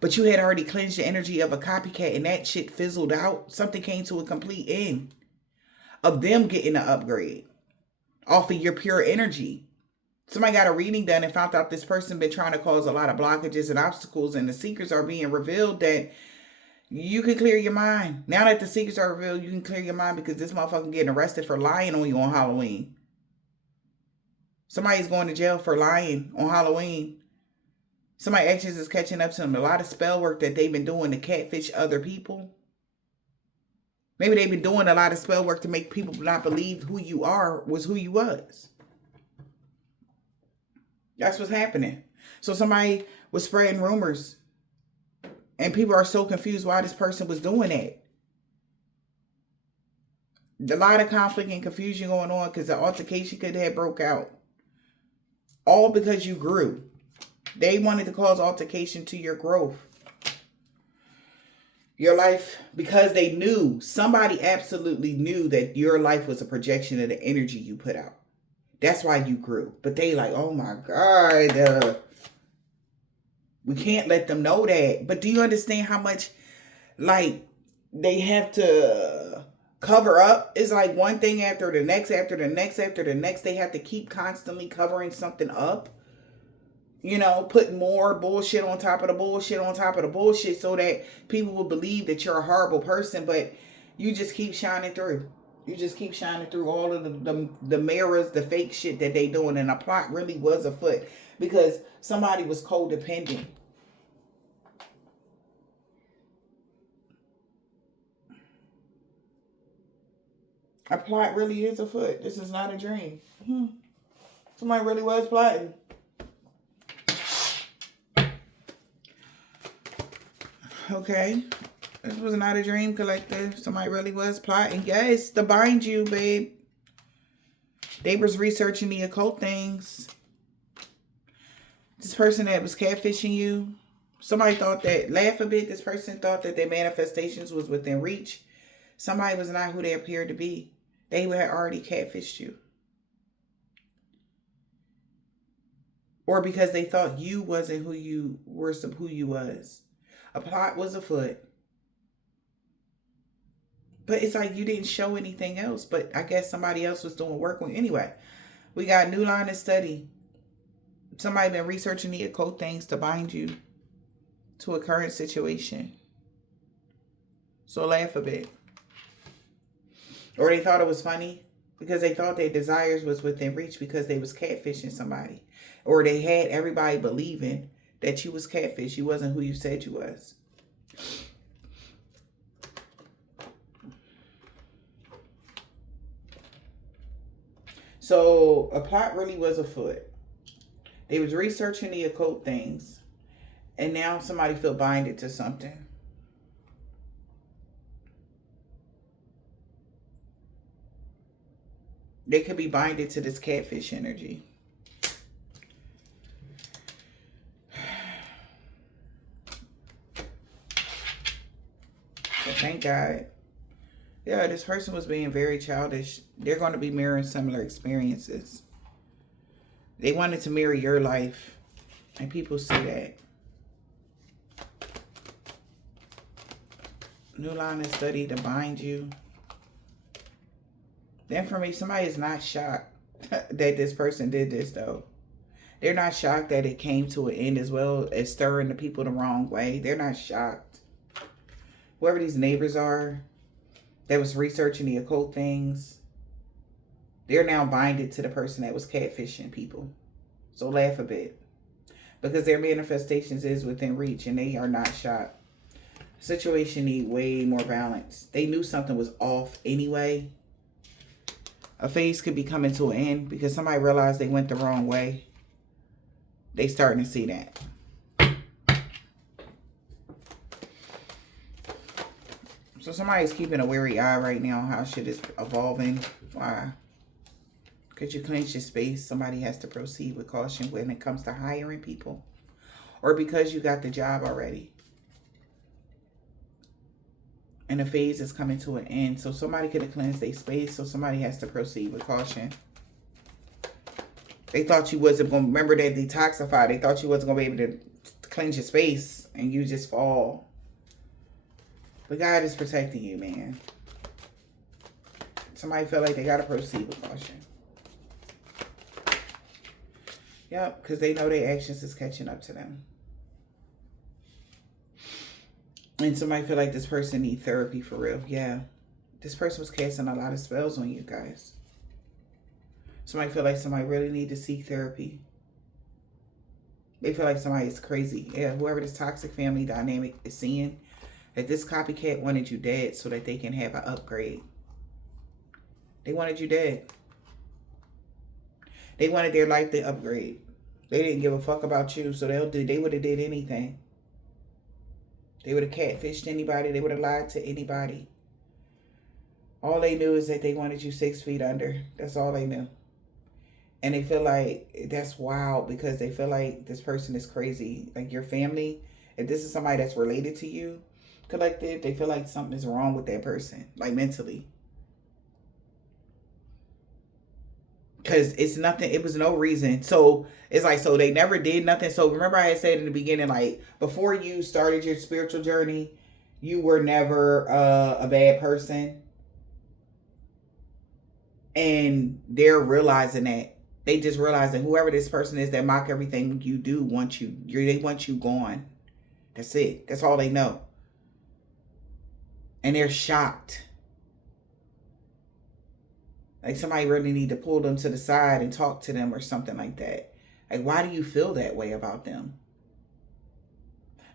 But you had already cleansed the energy of a copycat and that shit fizzled out. Something came to a complete end of them getting an upgrade off of your pure energy. Somebody got a reading done and found out this person been trying to cause a lot of blockages and obstacles, and the secrets are being revealed that you can clear your mind. Now that the secrets are revealed, you can clear your mind because this motherfucker getting arrested for lying on you on Halloween. Somebody's going to jail for lying on Halloween. Somebody's actions is catching up to them. A lot of spell work that they've been doing to catfish other people. Maybe they've been doing a lot of spell work to make people not believe who you are was who you was. That's what's happening. So somebody was spreading rumors. And people are so confused why this person was doing that. A lot of conflict and confusion going on because the altercation could have broke out. All because you grew. They wanted to cause altercation to your growth. Your life, because they knew, somebody absolutely knew that your life was a projection of the energy you put out. That's why you grew. But they like, oh my God, we can't let them know that. But do you understand how much, like, they have to cover up? It's like one thing after the next, after the next, after the next. They have to keep constantly covering something up. You know, putting more bullshit on top of the bullshit on top of the bullshit so that people will believe that you're a horrible person. But you just keep shining through. You just keep shining through all of the mirrors, the fake shit that they doing. And a plot really was afoot because somebody was codependent. A plot really is afoot. This is not a dream. Somebody really was plotting. Okay. This was not a dream, collective. Somebody really was plotting. Yes, to bind you, babe. They was researching the occult things. This person that was catfishing you. Somebody thought that, laugh a bit, this person thought that their manifestations was within reach. Somebody was not who they appeared to be. They had already catfished you. Or because they thought you wasn't who you were, who you was. A plot was afoot. But it's like you didn't show anything else. But I guess somebody else was doing work with. Anyway, we got a new line of study. Somebody been researching the occult things to bind you to a current situation. So laugh a bit. Or they thought it was funny because they thought their desires was within reach because they was catfishing somebody. Or they had everybody believing that you was catfish. You wasn't who you said you was. So a plot really was afoot. They was researching the occult things. And now somebody feel binded to something. They could be binded to this catfish energy. So thank God. Yeah, this person was being very childish. They're going to be mirroring similar experiences. They wanted to mirror your life. And people see that. New line of study to bind you. The information, somebody is not shocked that this person did this though. They're not shocked that it came to an end as well as stirring the people the wrong way. They're not shocked. Whoever these neighbors are that was researching the occult things, they're now binded to the person that was catfishing people. So laugh a bit. Because their manifestations is within reach and they are not shocked. The situation need way more balance. They knew something was off anyway. A phase could be coming to an end because somebody realized they went the wrong way. They starting to see that. So somebody's keeping a wary eye right now on how shit is evolving. Why? Because you clench your space. Somebody has to proceed with caution when it comes to hiring people. Or because you got the job already. And the phase is coming to an end. So somebody could have cleansed their space. So somebody has to proceed with caution. They thought you wasn't going to remember that detoxify. They thought you wasn't going to be able to cleanse your space. And you just fall. But God is protecting you, man. Somebody feel like they got to proceed with caution. Yep, because they know their actions is catching up to them. And somebody feel like this person need therapy for real. Yeah. This person was casting a lot of spells on you guys. Somebody feel like somebody really need to seek therapy. They feel like somebody is crazy. Yeah, whoever this toxic family dynamic is seeing, that this copycat wanted you dead so that they can have an upgrade. They wanted you dead. They wanted their life to upgrade. They didn't give a fuck about you, so they would have did anything. They would have catfished anybody. They would have lied to anybody. All they knew is that they wanted you 6 feet under. That's all they knew. And they feel like that's wild because they feel like this person is crazy. Like your family, if this is somebody that's related to you, collective, they feel like something is wrong with that person, like mentally. Because it's nothing, it was no reason. So it's like, so they never did nothing. So remember I had said in the beginning, like before you started your spiritual journey, you were never a bad person. And they're realizing that. They just realize that whoever this person is that mock everything you do, they want you gone. That's it. That's all they know. And they're shocked. Like somebody really need to pull them to the side and talk to them or something like that. Like, why do you feel that way about them?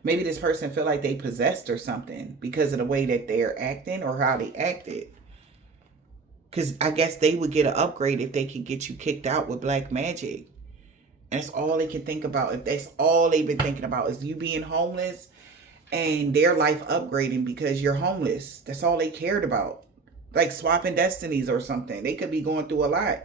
Maybe this person feel like they possessed or something because of the way that they're acting or how they acted. Because I guess they would get an upgrade if they could get you kicked out with black magic. And that's all they can think about. If that's all they've been thinking about is you being homeless and their life upgrading because you're homeless. That's all they cared about. Like swapping destinies or something. They could be going through a lot.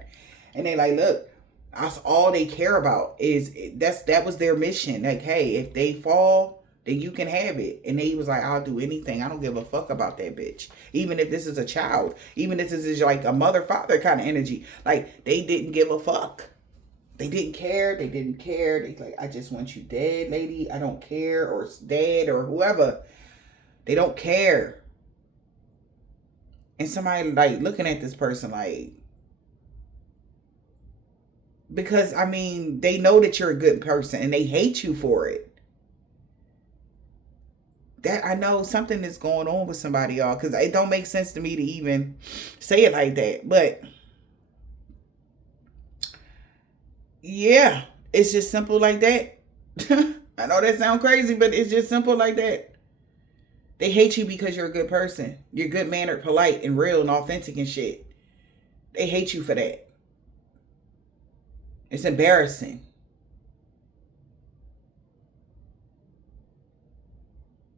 And they like, look, that's all they care about is that was their mission. Like, hey, if they fall, then you can have it. And they was like, I'll do anything. I don't give a fuck about that bitch. Even if this is a child. Even if this is like a mother-father kind of energy. Like, they didn't give a fuck. They didn't care. They didn't care. They like, I just want you dead, lady. I don't care. Or dead or whoever. They don't care. And somebody like looking at this person like, because I mean, they know that you're a good person and they hate you for it. That I know something is going on with somebody, y'all, because it don't make sense to me to even say it like that. But yeah, it's just simple like that. I know that sounds crazy, but it's just simple like that. They hate you because you're a good person. You're good mannered, polite, and real and authentic and shit. They hate you for that. It's embarrassing.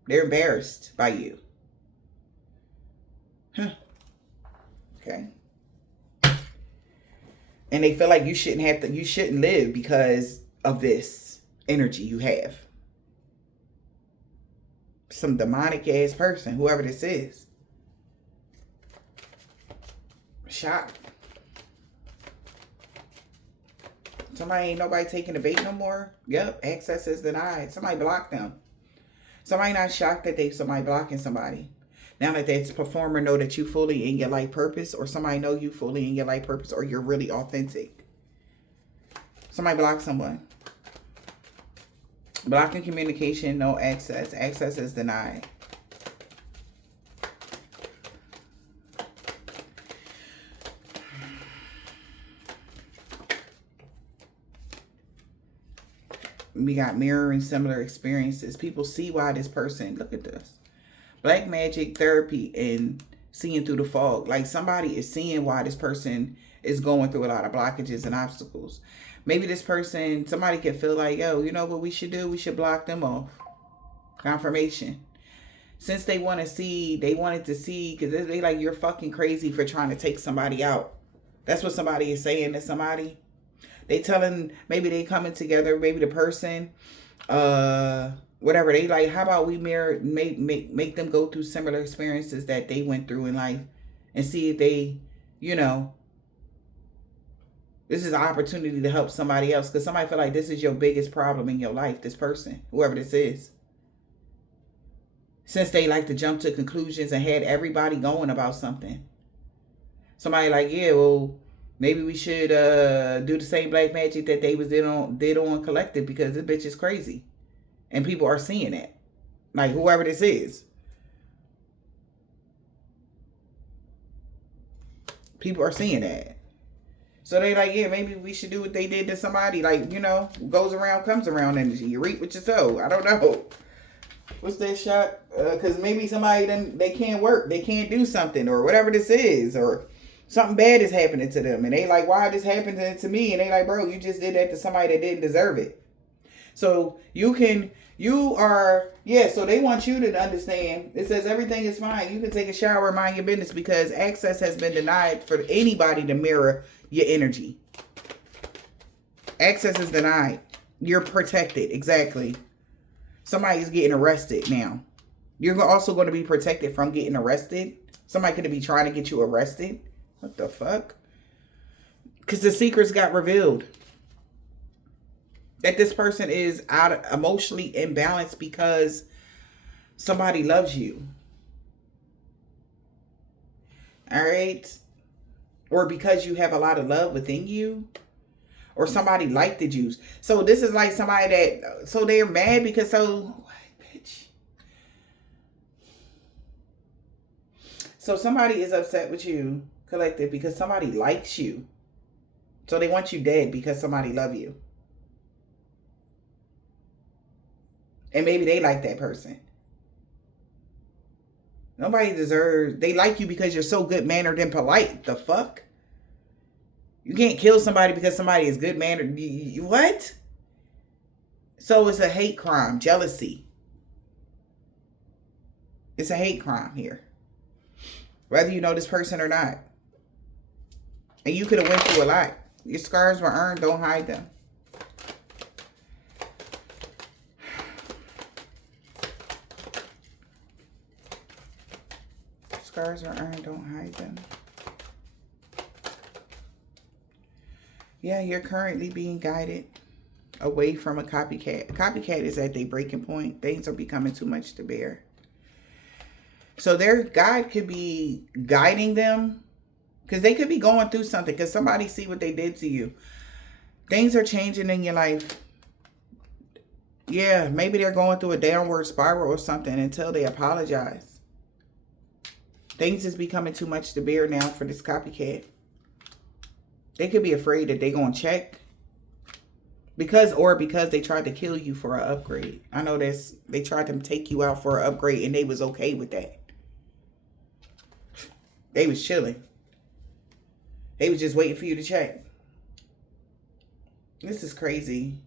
They're embarrassed by you. Huh. Okay. And they feel like you shouldn't live because of this energy you have. Some demonic ass person, whoever this is. Shocked. Nobody taking the bait no more. Yep, access is denied. Somebody blocked them. Somebody not shocked that somebody blocking somebody. Now that that performer know that you fully in your life purpose, or somebody know you fully in your life purpose, or you're really authentic. Somebody block someone. Blocking communication, no access. Access is denied. We got mirroring similar experiences. People see why this person, look at this. Black magic therapy and seeing through the fog. Like somebody is seeing why this person is going through a lot of blockages and obstacles. Maybe this person, somebody could feel like, yo, you know what we should do? We should block them off. Confirmation. Since they wanted to see, because they like, you're fucking crazy for trying to take somebody out. That's what somebody is saying to somebody. They telling, maybe they coming together, maybe the person, whatever, they like, how about we make them go through similar experiences that they went through in life and see if they, you know, this is an opportunity to help somebody else, because somebody feel like this is your biggest problem in your life, this person, whoever this is. Since they like to jump to conclusions and had everybody going about something. Somebody like, yeah, well, maybe we should do the same black magic that they did on Collective, because this bitch is crazy. And people are seeing it. Like, whoever this is. People are seeing that. So they like, yeah, maybe we should do what they did to somebody. Like, you know, goes around, comes around energy. You reap what you sow. I don't know. What's that shot? Because maybe somebody, they can't work. They can't do something or whatever this is. Or something bad is happening to them. And they like, why this happened to me? And they like, bro, you just did that to somebody that didn't deserve it. So so they want you to understand. It says everything is fine. You can take a shower and mind your business, because access has been denied for anybody to mirror your energy. Access is denied. You're protected. Exactly. Somebody's getting arrested now. You're also going to be protected from getting arrested. Somebody could be trying to get you arrested. What the fuck? Because the secrets got revealed. That this person is emotionally imbalanced because somebody loves you. All right? Or because you have a lot of love within you. Or somebody liked the juice. So this is like somebody that, so they're mad because bitch. So somebody is upset with you, Collective, because somebody likes you. So they want you dead because somebody love you. And maybe they like that person. Nobody deserves, they like you because you're so good-mannered and polite. The fuck? You can't kill somebody because somebody is good-mannered. What? So it's a hate crime. Jealousy. It's a hate crime here. Whether you know this person or not. And you could have went through a lot. Your scars were earned. Don't hide them. Scars are earned. Don't hide them. Yeah, you're currently being guided away from a copycat. A copycat is at their breaking point. Things are becoming too much to bear. So their guide could be guiding them, because they could be going through something, because somebody see what they did to you. Things are changing in your life. Yeah, maybe they're going through a downward spiral or something until they apologize. Things is becoming too much to bear now for this copycat. They could be afraid that they're going to check. Because they tried to kill you for an upgrade. I know they tried to take you out for an upgrade and they was okay with that. They was chilling. They was just waiting for you to check. This is crazy.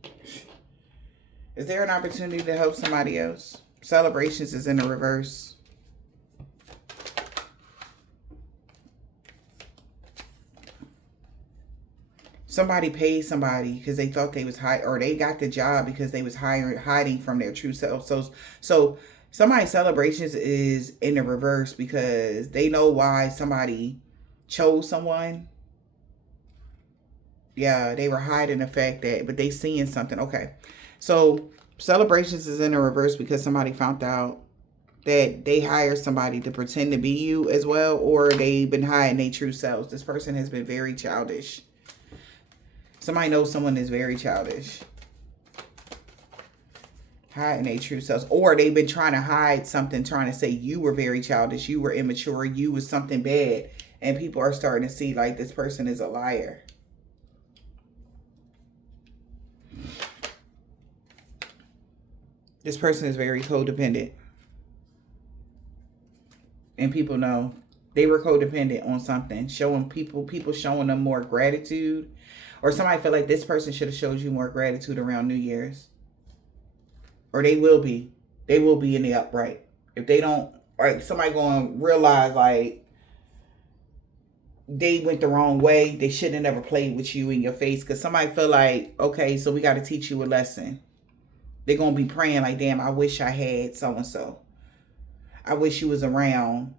Is there an opportunity to help somebody else? Celebrations is in the reverse. Somebody paid somebody because they thought they was or they got the job because they was hiding from their true self. So somebody's celebrations is in the reverse because they know why somebody chose someone. Yeah, they were hiding the fact that, but they seeing something. Okay, so celebrations is in the reverse because somebody found out that they hired somebody to pretend to be you as well, or they've been hiding their true selves. This person has been very childish. Somebody knows someone is very childish. Hiding their true selves. Or they've been trying to hide something, trying to say you were very childish, you were immature, you was something bad. And people are starting to see like this person is a liar. This person is very codependent. And people know they were codependent on something. Showing people showing them more gratitude. Or somebody feel like this person should have showed you more gratitude around New Year's. Or they will be. They will be in the upright. If they don't, like, somebody going to realize, like, they went the wrong way. They shouldn't have never played with you in your face. Because somebody feel like, okay, so we got to teach you a lesson. They're going to be praying like, damn, I wish I had so-and-so. I wish you was around.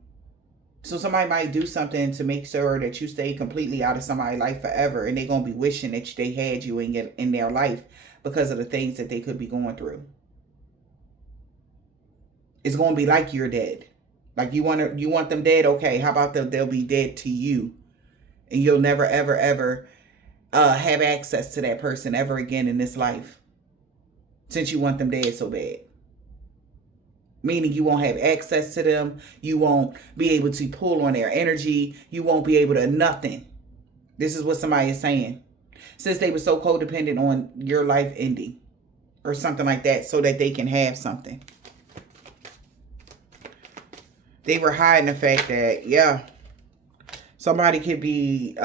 So somebody might do something to make sure that you stay completely out of somebody's life forever. And they're going to be wishing that they had you in their life because of the things that they could be going through. It's going to be like you're dead. Like you want them dead? Okay, how about they'll be dead to you. And you'll never, ever, ever have access to that person ever again in this life. Since you want them dead so bad. Meaning you won't have access to them. You won't be able to pull on their energy. You won't be able to nothing. This is what somebody is saying. Since they were so codependent on your life ending. Or something like that. So that they can have something. They were hiding the fact that, yeah, somebody could be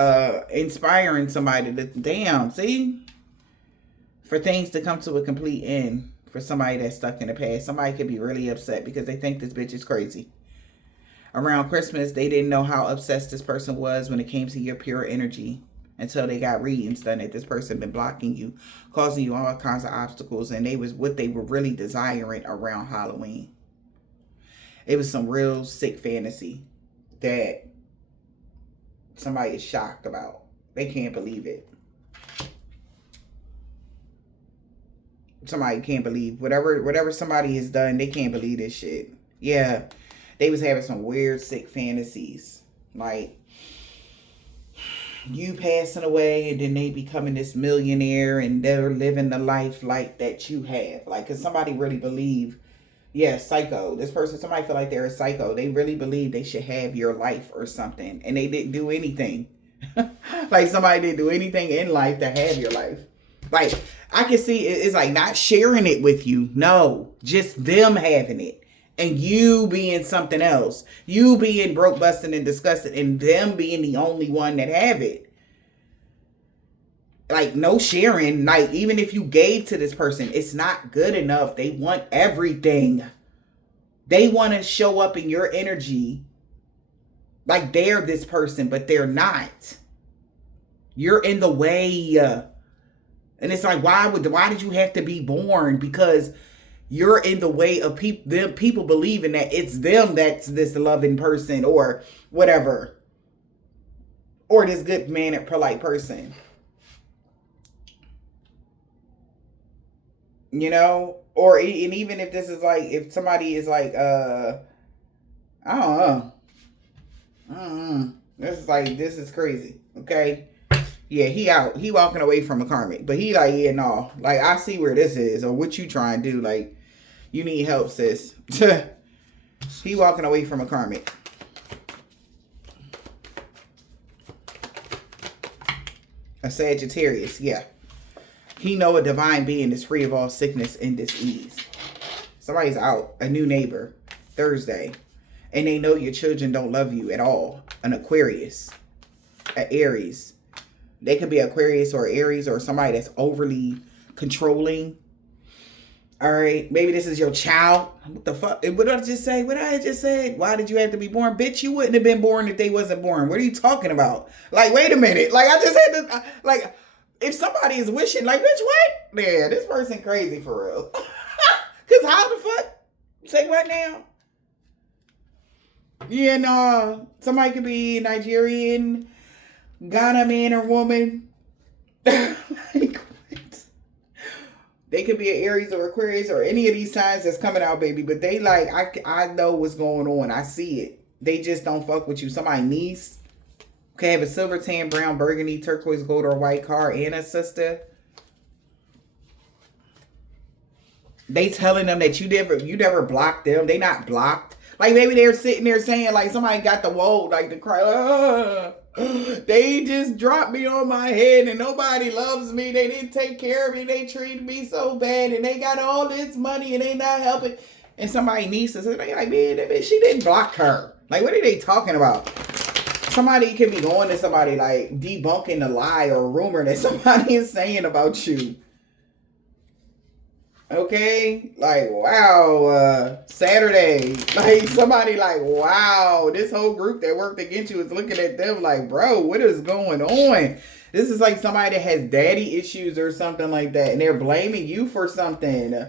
inspiring somebody to, damn, see? For things to come to a complete end. For somebody that's stuck in the past. Somebody could be really upset because they think this bitch is crazy. Around Christmas, they didn't know how obsessed this person was when it came to your pure energy. Until they got readings done that this person been blocking you. Causing you all kinds of obstacles. And they was what they were really desiring around Halloween. It was some real sick fantasy that somebody is shocked about. They can't believe it. Somebody can't believe whatever somebody has done. They can't believe this shit. Yeah, they was having some weird sick fantasies, like you passing away and then they becoming this millionaire and they're living the life like that you have. Like, cause somebody really believe. Yeah, psycho. This person, somebody feel like they're a psycho. They really believe they should have your life or something. And they didn't do anything. Like somebody didn't do anything in life to have your life. Like, I can see it's like not sharing it with you. No, just them having it. And you being something else. You being broke, busting, and disgusted. And them being the only one that have it. Like, no sharing. Like, even if you gave to this person, it's not good enough. They want everything. They want to show up in your energy like they're this person, but they're not. You're in the way. And it's like, why did you have to be born? Because you're in the way of people believing that it's them that's this loving person or whatever. Or this good mannered, polite person. You know, or and even if this is like, if somebody is like, I don't know. This is crazy. Okay. Yeah, he out. He walking away from a karmic. But he like, yeah, no. Like, I see where this is. Or what you trying to do. Like, you need help, sis. He walking away from a karmic. A Sagittarius, yeah. He know a divine being is free of all sickness and disease. Somebody's out. A new neighbor. Thursday. And they know your children don't love you at all. An Aquarius. An Aries. They could be Aquarius or Aries or somebody that's overly controlling. All right. Maybe this is your child. What the fuck? What did I just say? What I just said? Why did you have to be born? Bitch, you wouldn't have been born if they wasn't born. What are you talking about? Like, wait a minute. Like, I just had to, like, if somebody is wishing, like, bitch, what? Yeah, this person crazy for real. Because how the fuck? Say what now? Yeah, no. Somebody could be Nigerian, Ghana man or woman. Like, what? They could be an Aries or Aquarius or any of these signs that's coming out, baby. But they like, I know what's going on. I see it. They just don't fuck with you. Somebody niece can have a silver, tan, brown, burgundy, turquoise, gold, or white car and a sister. They telling them that you never blocked them. They not blocked. Like, maybe they're sitting there saying, like, somebody got the woe, like, the cry. They just dropped me on my head and nobody loves me. They didn't take care of me. They treated me so bad and they got all this money and they not helping. And somebody needs to say, like, man, she didn't block her. Like, what are they talking about? Somebody could be going to somebody like debunking a lie or a rumor that somebody is saying about you. Okay, like wow, Saturday, like somebody like wow, this whole group that worked against you is looking at them like, bro, what is going on? This is like somebody that has daddy issues or something like that, and they're blaming you for something.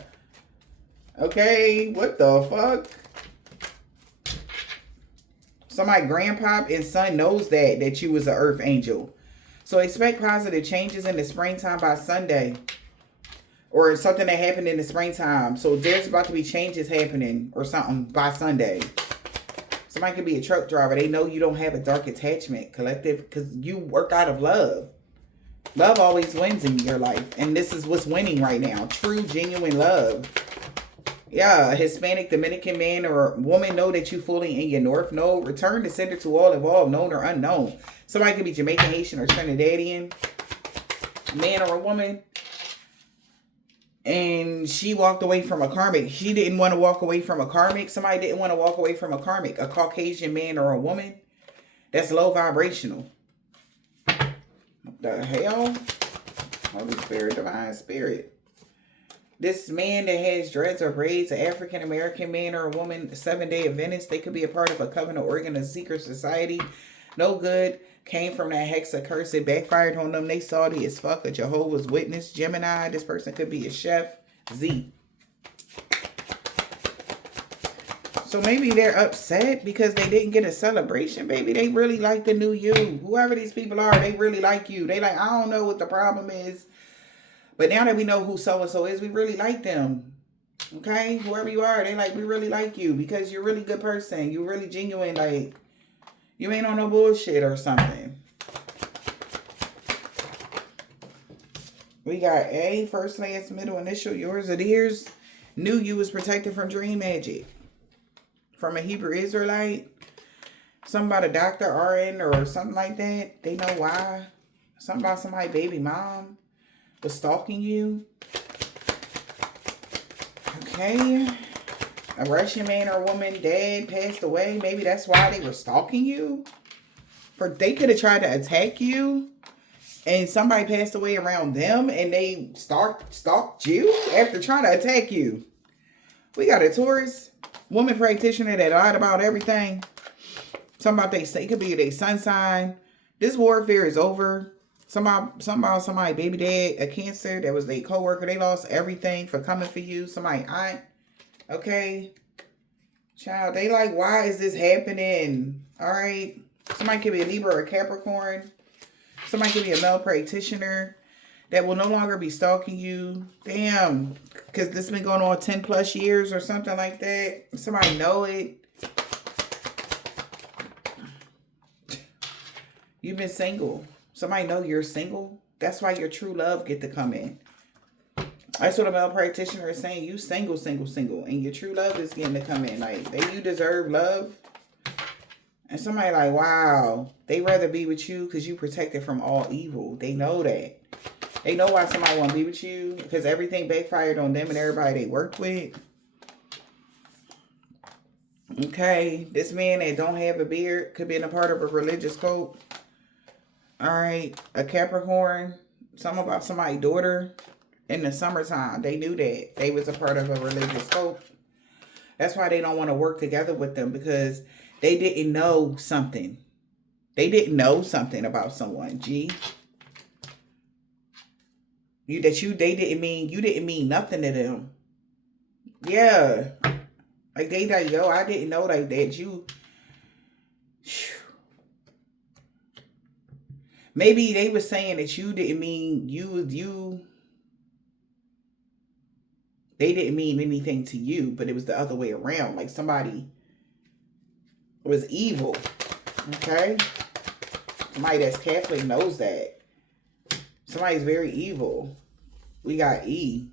Okay, what the fuck? Somebody, grandpa and son knows that you was an earth angel. So expect positive changes in the springtime by Sunday. Or something that happened in the springtime. So there's about to be changes happening or something by Sunday. Somebody could be a truck driver. They know you don't have a dark attachment collective because you work out of love. Love always wins in your life. And this is what's winning right now. True, genuine love. Yeah, a Hispanic, Dominican man or woman know that you fully in your North Node. Return to sender to all involved, known or unknown. Somebody could be Jamaican, Haitian, or Trinidadian. Man or a woman. And she walked away from a karmic. She didn't want to walk away from a karmic. Somebody didn't want to walk away from a karmic. A Caucasian man or a woman. That's low vibrational. What the hell? Holy Spirit, Divine Spirit. This man that has dreads or braids, an African American man or a woman, 7-day Adventist. They could be a part of a covenant organ, a secret society. No good. Came from that hexa curse. It backfired on them. They salty as fuck. A Jehovah's Witness. Gemini. This person could be a chef. Z. So maybe they're upset because they didn't get a celebration. Baby, they really like the new you. Whoever these people are, they really like you. They like, I don't know what the problem is. But now that we know who so-and-so is, we really like them. Okay? Whoever you are, they like, we really like you because you're a really good person. You're really genuine. Like, you ain't on no bullshit or something. We got A, first, last, middle, initial, yours or theirs. Knew you was protected from dream magic. From a Hebrew Israelite. Something about a doctor, RN, or something like that. They know why. Something about somebody baby mom was stalking you. Okay. A Russian man or woman, dad passed away. Maybe that's why they were stalking you. They could have tried to attack you. And somebody passed away around them. And they stalked you after trying to attack you. We got a Taurus woman practitioner that lied about everything. Something about it could be their sun sign. This warfare is over. Somebody baby dad, a Cancer that was their co-worker. They lost everything for coming for you. Somebody aunt. Okay. Child, they like, why is this happening? All right. Somebody could be a Libra or a Capricorn. Somebody could be a male practitioner that will no longer be stalking you. Damn. Because this has been going on 10 plus years or something like that. Somebody know it. You've been single. Somebody know you're single. That's why your true love get to come in. That's what a male practitioner is saying. You single. And your true love is getting to come in. Like, you deserve love. And somebody like, wow. They rather be with you because you protected from all evil. They know that. They know why somebody want to be with you. Because everything backfired on them and everybody they worked with. Okay. This man that don't have a beard could be in a part of a religious cult. All right. A Capricorn. Something about somebody's daughter. In the summertime, they knew that they was a part of a religious cult. That's why they don't want to work together with them because they didn't know something. They didn't know something about someone. G. They didn't mean nothing to them. Yeah. Like they like, yo, I didn't know like that. You. Maybe they were saying that you didn't mean you. They didn't mean anything to you, but it was the other way around. Like somebody was evil. Okay? Somebody that's Catholic knows that. Somebody's very evil. We got E.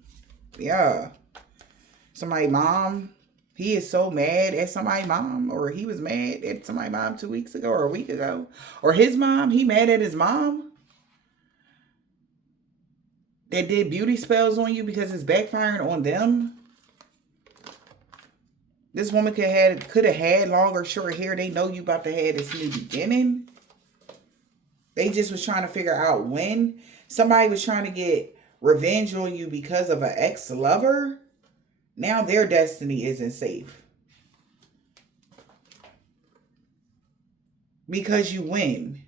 Yeah. Somebody mom. He is so mad at somebody's mom. Or he was mad at somebody's mom 2 weeks ago or a week ago. Or his mom. He mad at his mom. That did beauty spells on you because it's backfiring on them. This woman could have had long or short hair. They know you about to have this new beginning. They just was trying to figure out when. Somebody was trying to get revenge on you because of an ex-lover. Now their destiny isn't safe. Because you win.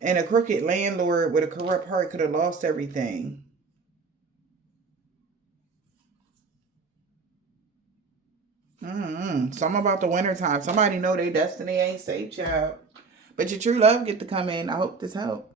And a crooked landlord with a corrupt heart could have lost everything. Something about the winter time. Somebody know their destiny ain't safe, child. But your true love get to come in. I hope this helped.